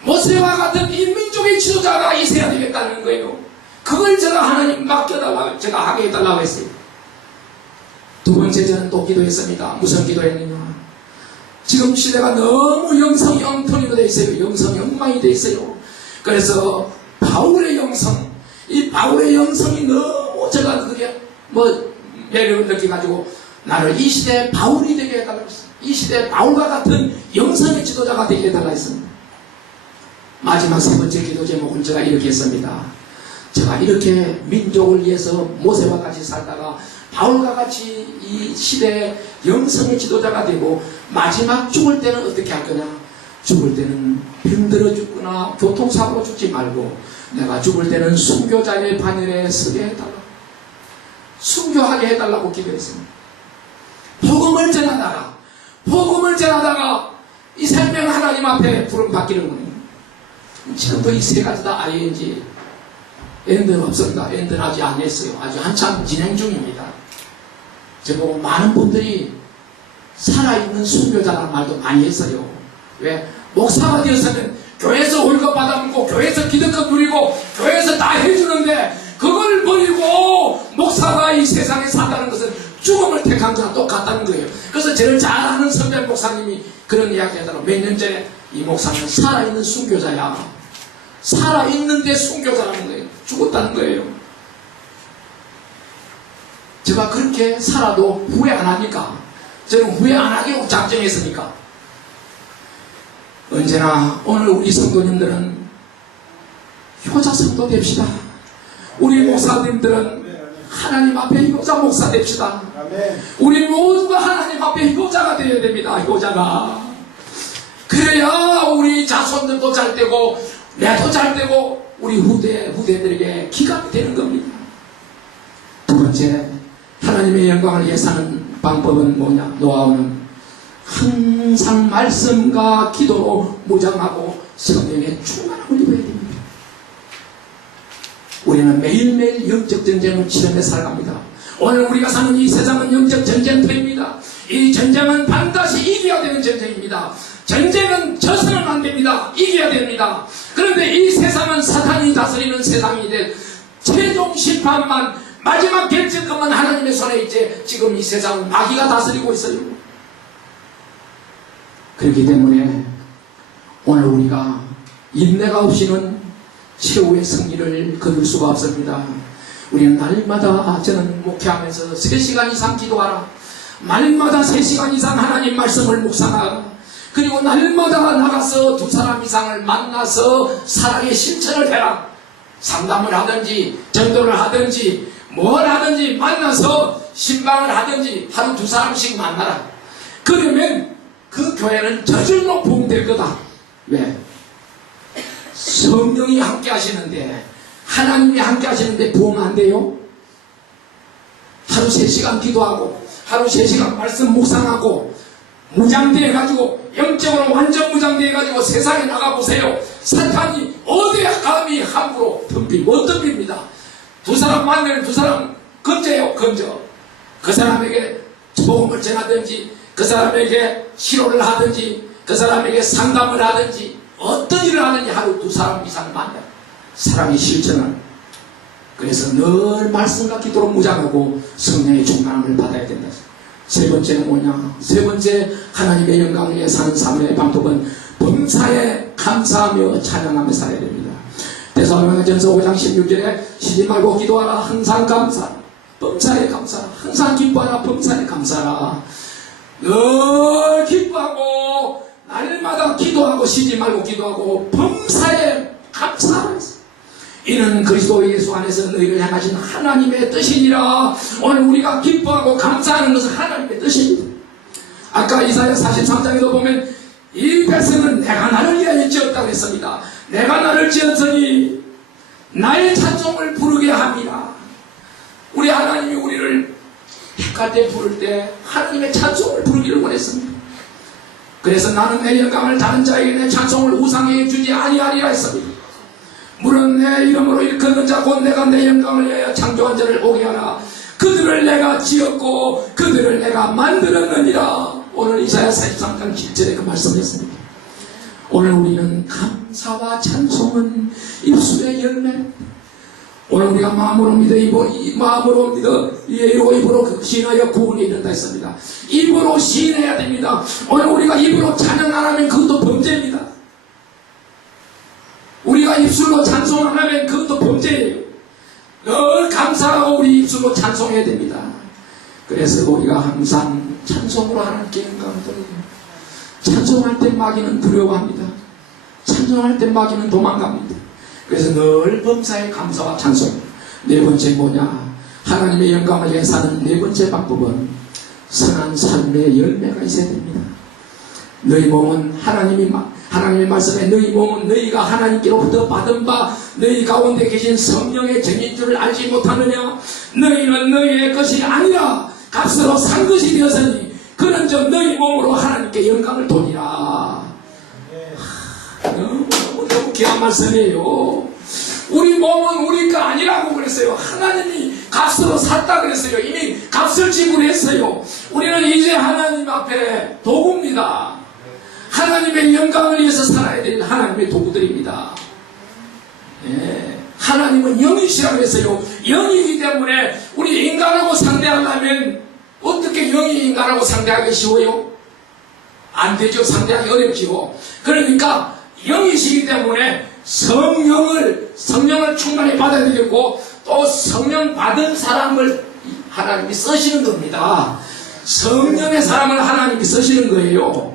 모세와 같은 이 민족의 지도자가 있어야 되겠다는 거예요. 그걸 제가 하나님 맡겨달라고, 제가 하게 해달라고 했어요. 두 번째 저는 또 기도했습니다. 무슨 기도했느냐? 지금 시대가 너무 영성이 엉터리로 되어 있어요. 영성이 엉망이 되어 있어요. 그래서 바울의 영성, 이 바울의 영성이 너무 제가 그게 매력을 느껴가지고 나를 이 시대의 바울이 되게 해달라고 했어요. 이 시대의 바울과 같은 영성의 지도자가 되게 해달라고 했습니다. 마지막 세 번째 기도 제목은 제가 이렇게 했습니다. 제가 이렇게 민족을 위해서 모세와 같이 살다가 바울과 같이 이 시대의 영성의 지도자가 되고 마지막 죽을 때는 어떻게 할 거냐? 죽을 때는 병들어 죽거나 교통사고로 죽지 말고 내가 죽을 때는 순교자의 반열에 서게 해달라. 순교하게 해달라고 기도했습니다. 복음을 전하다가 이 생명 하나님 앞에 부름 받기는 거예요. 지금도 이 세 가지 다 ING. 엔드는 없습니다. 엔드는 아직 안 했어요. 아직 한참 진행 중입니다. 저보고 많은 분들이 살아있는 순교자라는 말도 많이 했어요. 왜? 목사가 되었으면 교회에서 월급 받아먹고 교회에서 기득권 누리고 교회에서 다 해주는데 그걸 버리고 목사가 이 세상에 산다는 것은 죽음을 택한 거랑 똑같다는 거예요. 그래서 저를 잘 아는 선배 목사님이 그런 이야기 하더라고요. 몇 년 전에 이 목사는 살아있는 순교자야. 살아있는데 순교자라는 거예요. 죽었다는 거예요. 제가 그렇게 살아도 후회 안 하니까 저는 후회 안 하기로 작정했으니까 언제나 오늘 우리 성도님들은 효자 성도 됩시다. 우리 목사님들은 하나님 앞에 효자 목사 됩시다. 우리 모두가 하나님 앞에 효자가 되어야 됩니다. 효자가. 그래야 우리 자손들도 잘 되고 내도 잘 되고 우리 후대들에게 기감이 되는 겁니다. 두 번째, 하나님의 영광을 위해 사는 방법은 뭐냐? 노하우는 항상 말씀과 기도로 무장하고 성령의 충만함을 입어야 됩니다. 우리는 매일매일 영적 전쟁을 치르며 살아갑니다. 오늘 우리가 사는 이 세상은 영적 전쟁터입니다. 이 전쟁은 반드시 이겨야 되는 전쟁입니다. 전쟁은 져서는 안 됩니다. 이겨야 됩니다. 그런데 이 세상은 사탄이 다스리는 세상이 될 최종 심판만 마지막 결정권만 하나님의 손에 있지 지금 이 세상은 마귀가 다스리고 있어요. 그렇기 때문에 오늘 우리가 인내가 없이는 최후의 승리를 거둘 수가 없습니다. 우리는 날마다 저는 목회하면서 3시간 이상 기도하라. 날마다 3시간 이상 하나님 말씀을 묵상하라. 그리고 날마다 나가서 2사람 이상을 만나서 사랑의 실천을 해라. 상담을 하든지 전도를 하든지 뭘 하든지 만나서 신방을 하든지 하루 2사람씩 만나라. 그러면 그 교회는 저절로 부흥될 거다. 왜? 성령이 함께 하시는데 하나님이 함께 하시는데 부흥 안 돼요? 하루 3시간 기도하고 하루 3시간 말씀 묵상하고 무장되어 가지고 영적으로 완전 무장되어 가지고 세상에 나가보세요. 사탄이 어디에 감히 함부로 못 덤빕니다. 2사람 만나면 2사람 건져요. 건져. 그 사람에게 복음을 전하든지 그 사람에게 치료를 하든지 그 사람에게 상담을 하든지 어떤 일을 하든지 하루 2사람 이상 만나 사랑의 실천을. 그래서 늘 말씀과 기도로 무장하고 성령의 충만함을 받아야 된다. 세 번째는 뭐냐? 세 번째 하나님의 영광을 위해 사는 삶의 방법은 범사에 감사하며 찬양하며 살아야 됩니다. 데살로니가전서 5장 16절에 쉬지 말고 기도하라. 항상 감사하라. 범사에 감사하라. 항상 기뻐하라. 범사에 감사하라. 늘 기뻐하고 날마다 기도하고 쉬지 말고 기도하고 범사에 감사하라. 이는 그리스도 예수 안에서 너희를 향하신 하나님의 뜻이니라. 오늘 우리가 기뻐하고 감사하는 것은 하나님의 뜻입니다. 아까 이사야 43장에도 보면 이 백성은 내가 나를 위하여 지었다고 했습니다. 내가 나를 지었으니 나의 찬송을 부르게 합니다. 우리 하나님이 우리를 핵할 때 부를 때 하나님의 찬송을 부르기를 원했습니다. 그래서 나는 내 영광을 다른 자에게 내 찬송을 우상에게 주지 아니하리라 했습니다. 물은 내 이름으로 일컫는 자 곧 내가 내 영광을 위하여 창조한 자를 오게 하라. 그들을 내가 지었고 그들을 내가 만들었느니라. 오늘 이사야 43장 7절에 그 말씀했습니다. 오늘 우리는 감사와 찬송은 입술의 열매. 오늘 우리가 마음으로 믿어 마음으로 믿어 예로 입으로 시인하여 구원에 이른다 했습니다. 입으로 시인해야 됩니다. 오늘 우리가 입으로 찬양 안 하면 그것도 범죄입니다. 우리가 입술로 찬송 안 하면 그것도 범죄예요. 늘 감사하고 우리 입술로 찬송해야 됩니다. 그래서 우리가 항상 찬송으로 하나님께 영광을 드려요. 찬송할 때 마귀는 두려워합니다. 찬송할 때 마귀는 도망갑니다. 그래서 늘 범사에 감사와 찬송. 네 번째 뭐냐? 하나님의 영광을 위해 사는 네 번째 방법은 선한 삶의 열매가 있어야 됩니다. 너희 몸은 하나님의 말씀에 너희 몸은 너희가 하나님께로부터 받은 바 너희 가운데 계신 성령의 전인 줄을 알지 못하느냐? 너희는 너희의 것이 아니라 값으로 산 것이 되었으니 그는 저 너희 몸으로 하나님께 영광을 돌리라. 귀한 말씀이에요. 우리 몸은 우리 거 아니라고 그랬어요. 하나님이 값으로 샀다 그랬어요. 이미 값을 지불했어요. 우리는 이제 하나님 앞에 도구입니다. 하나님의 영광을 위해서 살아야 될 하나님의 도구들입니다. 예. 하나님은 영이시라고 했어요. 영이기 때문에 우리 인간하고 상대하려면 어떻게 영이 인간하고 상대하기 쉬워요? 안 되죠. 상대하기 어렵죠. 그러니까 영이시기 때문에 성령을 충만히 받아들였고 또 성령 받은 사람을 하나님이 쓰시는 겁니다. 성령의 사람을 하나님이 쓰시는 거예요.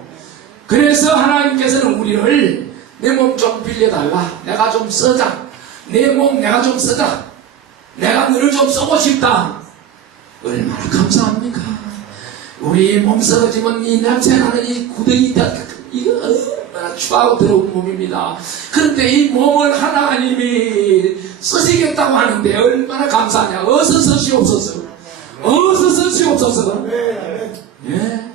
그래서 하나님께서는 우리를 내 몸 좀 빌려달라. 내가 좀 쓰자. 내 몸 내가 좀 쓰자. 내가 너를 좀 쓰고 싶다. 얼마나 감사합니까? 우리 몸 쓰러지면 이 냄새나는 이 구덩이 이거 얼마나 추하고 더러운 몸입니다. 그런데 이 몸을 하나님이 쓰시겠다고 하는데 얼마나 감사하냐. 어서 쓰시옵소서. 어서 쓰시옵소서. 예.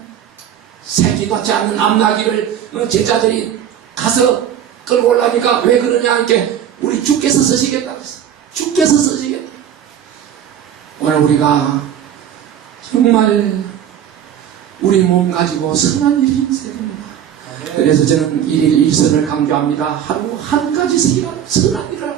새끼 같지 않은 암나기를 제자들이 가서 끌고 올라니까 왜 그러냐 이렇게 우리 주께서 쓰시겠다고 했어. 주께서 쓰시겠다. 오늘 우리가 정말 우리 몸 가지고 선한 일을 힘써야 됩니다. 그래서 저는 일일 일선을 강조합니다. 하루 한 가지 선한 일을 하라.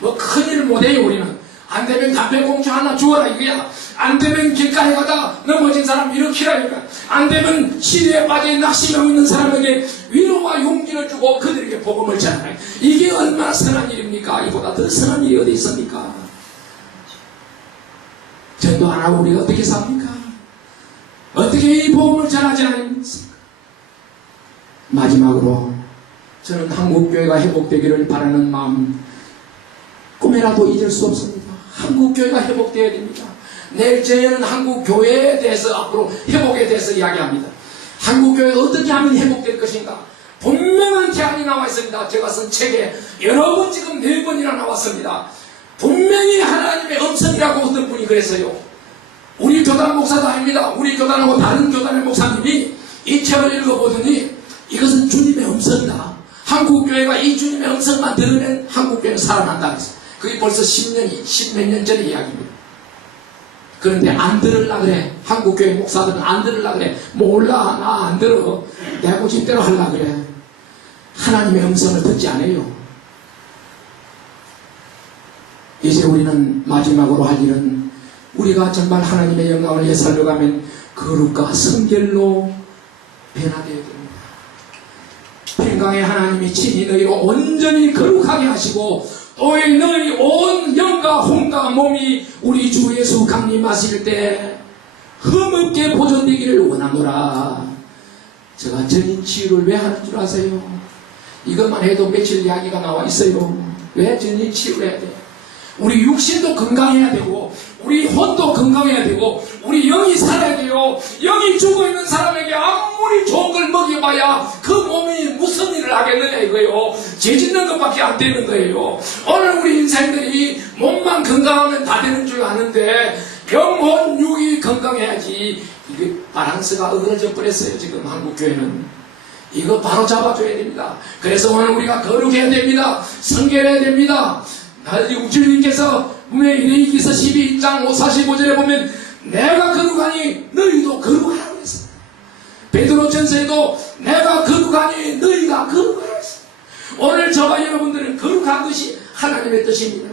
뭐 큰일 못해요. 우리는 안 되면 담배꽁초 하나 주어라 이거야. 안 되면 길가에 가다 넘어진 사람 일으키라 이거야. 안 되면 시대에 빠져 낙심하고 있는 사람에게 위로와 용기를 주고 그들에게 복음을 전하라. 이게 얼마나 선한 일입니까? 이보다 더 선한 일이 어디 있습니까? 전도 안 하고 우리가 어떻게 삽니까? 어떻게 이 복음을 전하지 않습니까? 마지막으로 저는 한국교회가 회복되기를 바라는 마음 꿈에라도 잊을 수 없습니다. 한국교회가 회복되어야 됩니다. 내일 저희는 한국교회에 대해서 앞으로 회복에 대해서 이야기합니다. 한국교회가 어떻게 하면 회복될 것인가? 분명한 제안이 나와 있습니다. 제가 쓴 책에 여러 번 지금 4번이나 나왔습니다. 분명히 하나님의 음성이라고 어떤 분이 그랬어요. 우리 교단 목사도 아닙니다. 우리 교단하고 다른 교단의 목사님이 이 책을 읽어보더니 이것은 주님의 음성이다. 한국교회가 이 주님의 음성만 들으면 한국교회는 살아난다 그랬어요. 그게 벌써 10몇 년 전의 이야기입니다. 그런데 안 들으려 그래. 한국교회 목사들은 안 들으려 그래. 몰라, 나 안 들어. 내 고집대로 하려 그래. 하나님의 음성을 듣지 않아요. 이제 우리는 마지막으로 할 일은 우리가 정말 하나님의 영광을 위해 살려가면 거룩과 성결로 변화되어야 됩니다. 평강의 하나님이 친히 너희로 온전히 거룩하게 하시고 또 너희 온 영과 혼과 몸이 우리 주 예수 강림하실 때 흠없게 보존되기를 원하노라. 제가 전인 치유를 왜 하는 줄 아세요? 이것만 해도 며칠 이야기가 나와 있어요. 왜 전인 치유를 해야 돼요? 우리 육신도 건강해야 되고 우리 혼도 건강해야 되고 우리 영이 살아야 돼요. 영이 죽어있는 사람에게 아무리 좋은 걸 먹여봐야 그 몸이 무슨 일을 하겠느냐 이거예요. 죄짓는 것밖에 안 되는 거예요. 오늘 우리 인생들이 몸만 건강하면 다 되는 줄 아는데 영혼 육이 건강해야지. 이게 바란스가 어그러져 버렸어요. 지금 한국교회는 이거 바로 잡아줘야 됩니다. 그래서 오늘 우리가 거룩해야 됩니다. 성결해야 됩니다. 주님께서 레위기서 12장 45절에 보면 내가 거룩하니 너희도 거룩하라고 했어. 베드로전서에도 내가 거룩하니 너희가 거룩하라고 했어. 오늘 저와 여러분들은 거룩한 것이 하나님의 뜻입니다.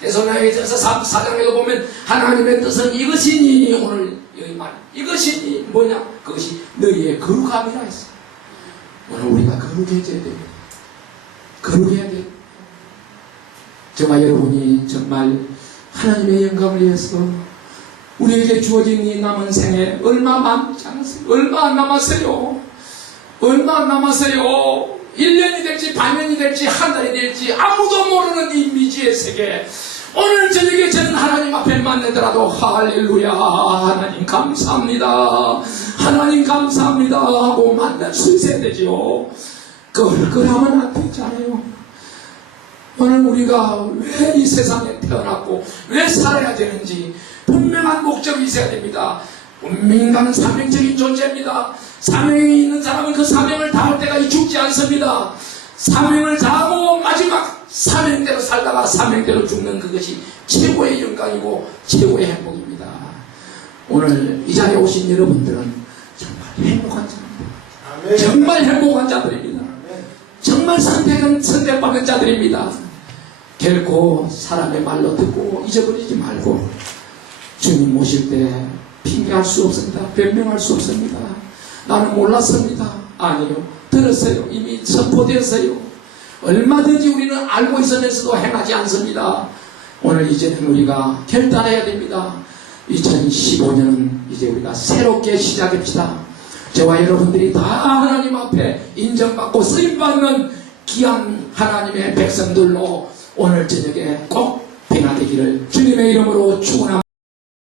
그래서 레위기서 4장에도 보면 하나님의 뜻은 이것이니 오늘 여기 말 이것이니 뭐냐? 그것이 너희의 거룩함이라 했어. 오늘 우리가 거룩해져야 됩니다. 거룩해야 돼요. 저와 여러분이 정말 하나님의 영광을 위해서 우리에게 주어진 이 남은 생에 얼마 남지 않았어요. 얼마 남았어요. 얼마 남았어요. 1년이 될지 반년이 될지 한 달이 될지 아무도 모르는 이 미지의 세계. 오늘 저녁에 저는 하나님 앞에 만나더라도 할렐루야 하나님 감사합니다. 하나님 감사합니다 하고 만날 수 있어야 되죠. 끌끌하면 안 되잖아요. 오늘 우리가 왜 이 세상에 태어났고 왜 살아야 되는지 분명한 목적이 있어야 됩니다. 인간은 사명적인 존재입니다. 사명이 있는 사람은 그 사명을 다할 때까지 죽지 않습니다. 사명을 다하고 마지막 사명대로 살다가 사명대로 죽는 그것이 최고의 영광이고 최고의 행복입니다. 오늘 이 자리에 오신 여러분들은 정말 행복한 자입니다. 정말 행복한 자들입니다. 정말 선택받은 자들입니다. 결코 사람의 말로 듣고 잊어버리지 말고 주님 모실 때 핑계할 수 없습니다. 변명할 수 없습니다. 나는 몰랐습니다. 아니요. 들었어요. 이미 선포되었어요. 얼마든지 우리는 알고 있으면서도 행하지 않습니다. 오늘 이제는 우리가 결단해야 됩니다. 2015년은 이제 우리가 새롭게 시작합시다. 저와 여러분들이 다 하나님 앞에 인정받고 쓰임받는 귀한 하나님의 백성들로 오늘 저녁에 꼭 변화되기를 주님의 이름으로 축원합니다.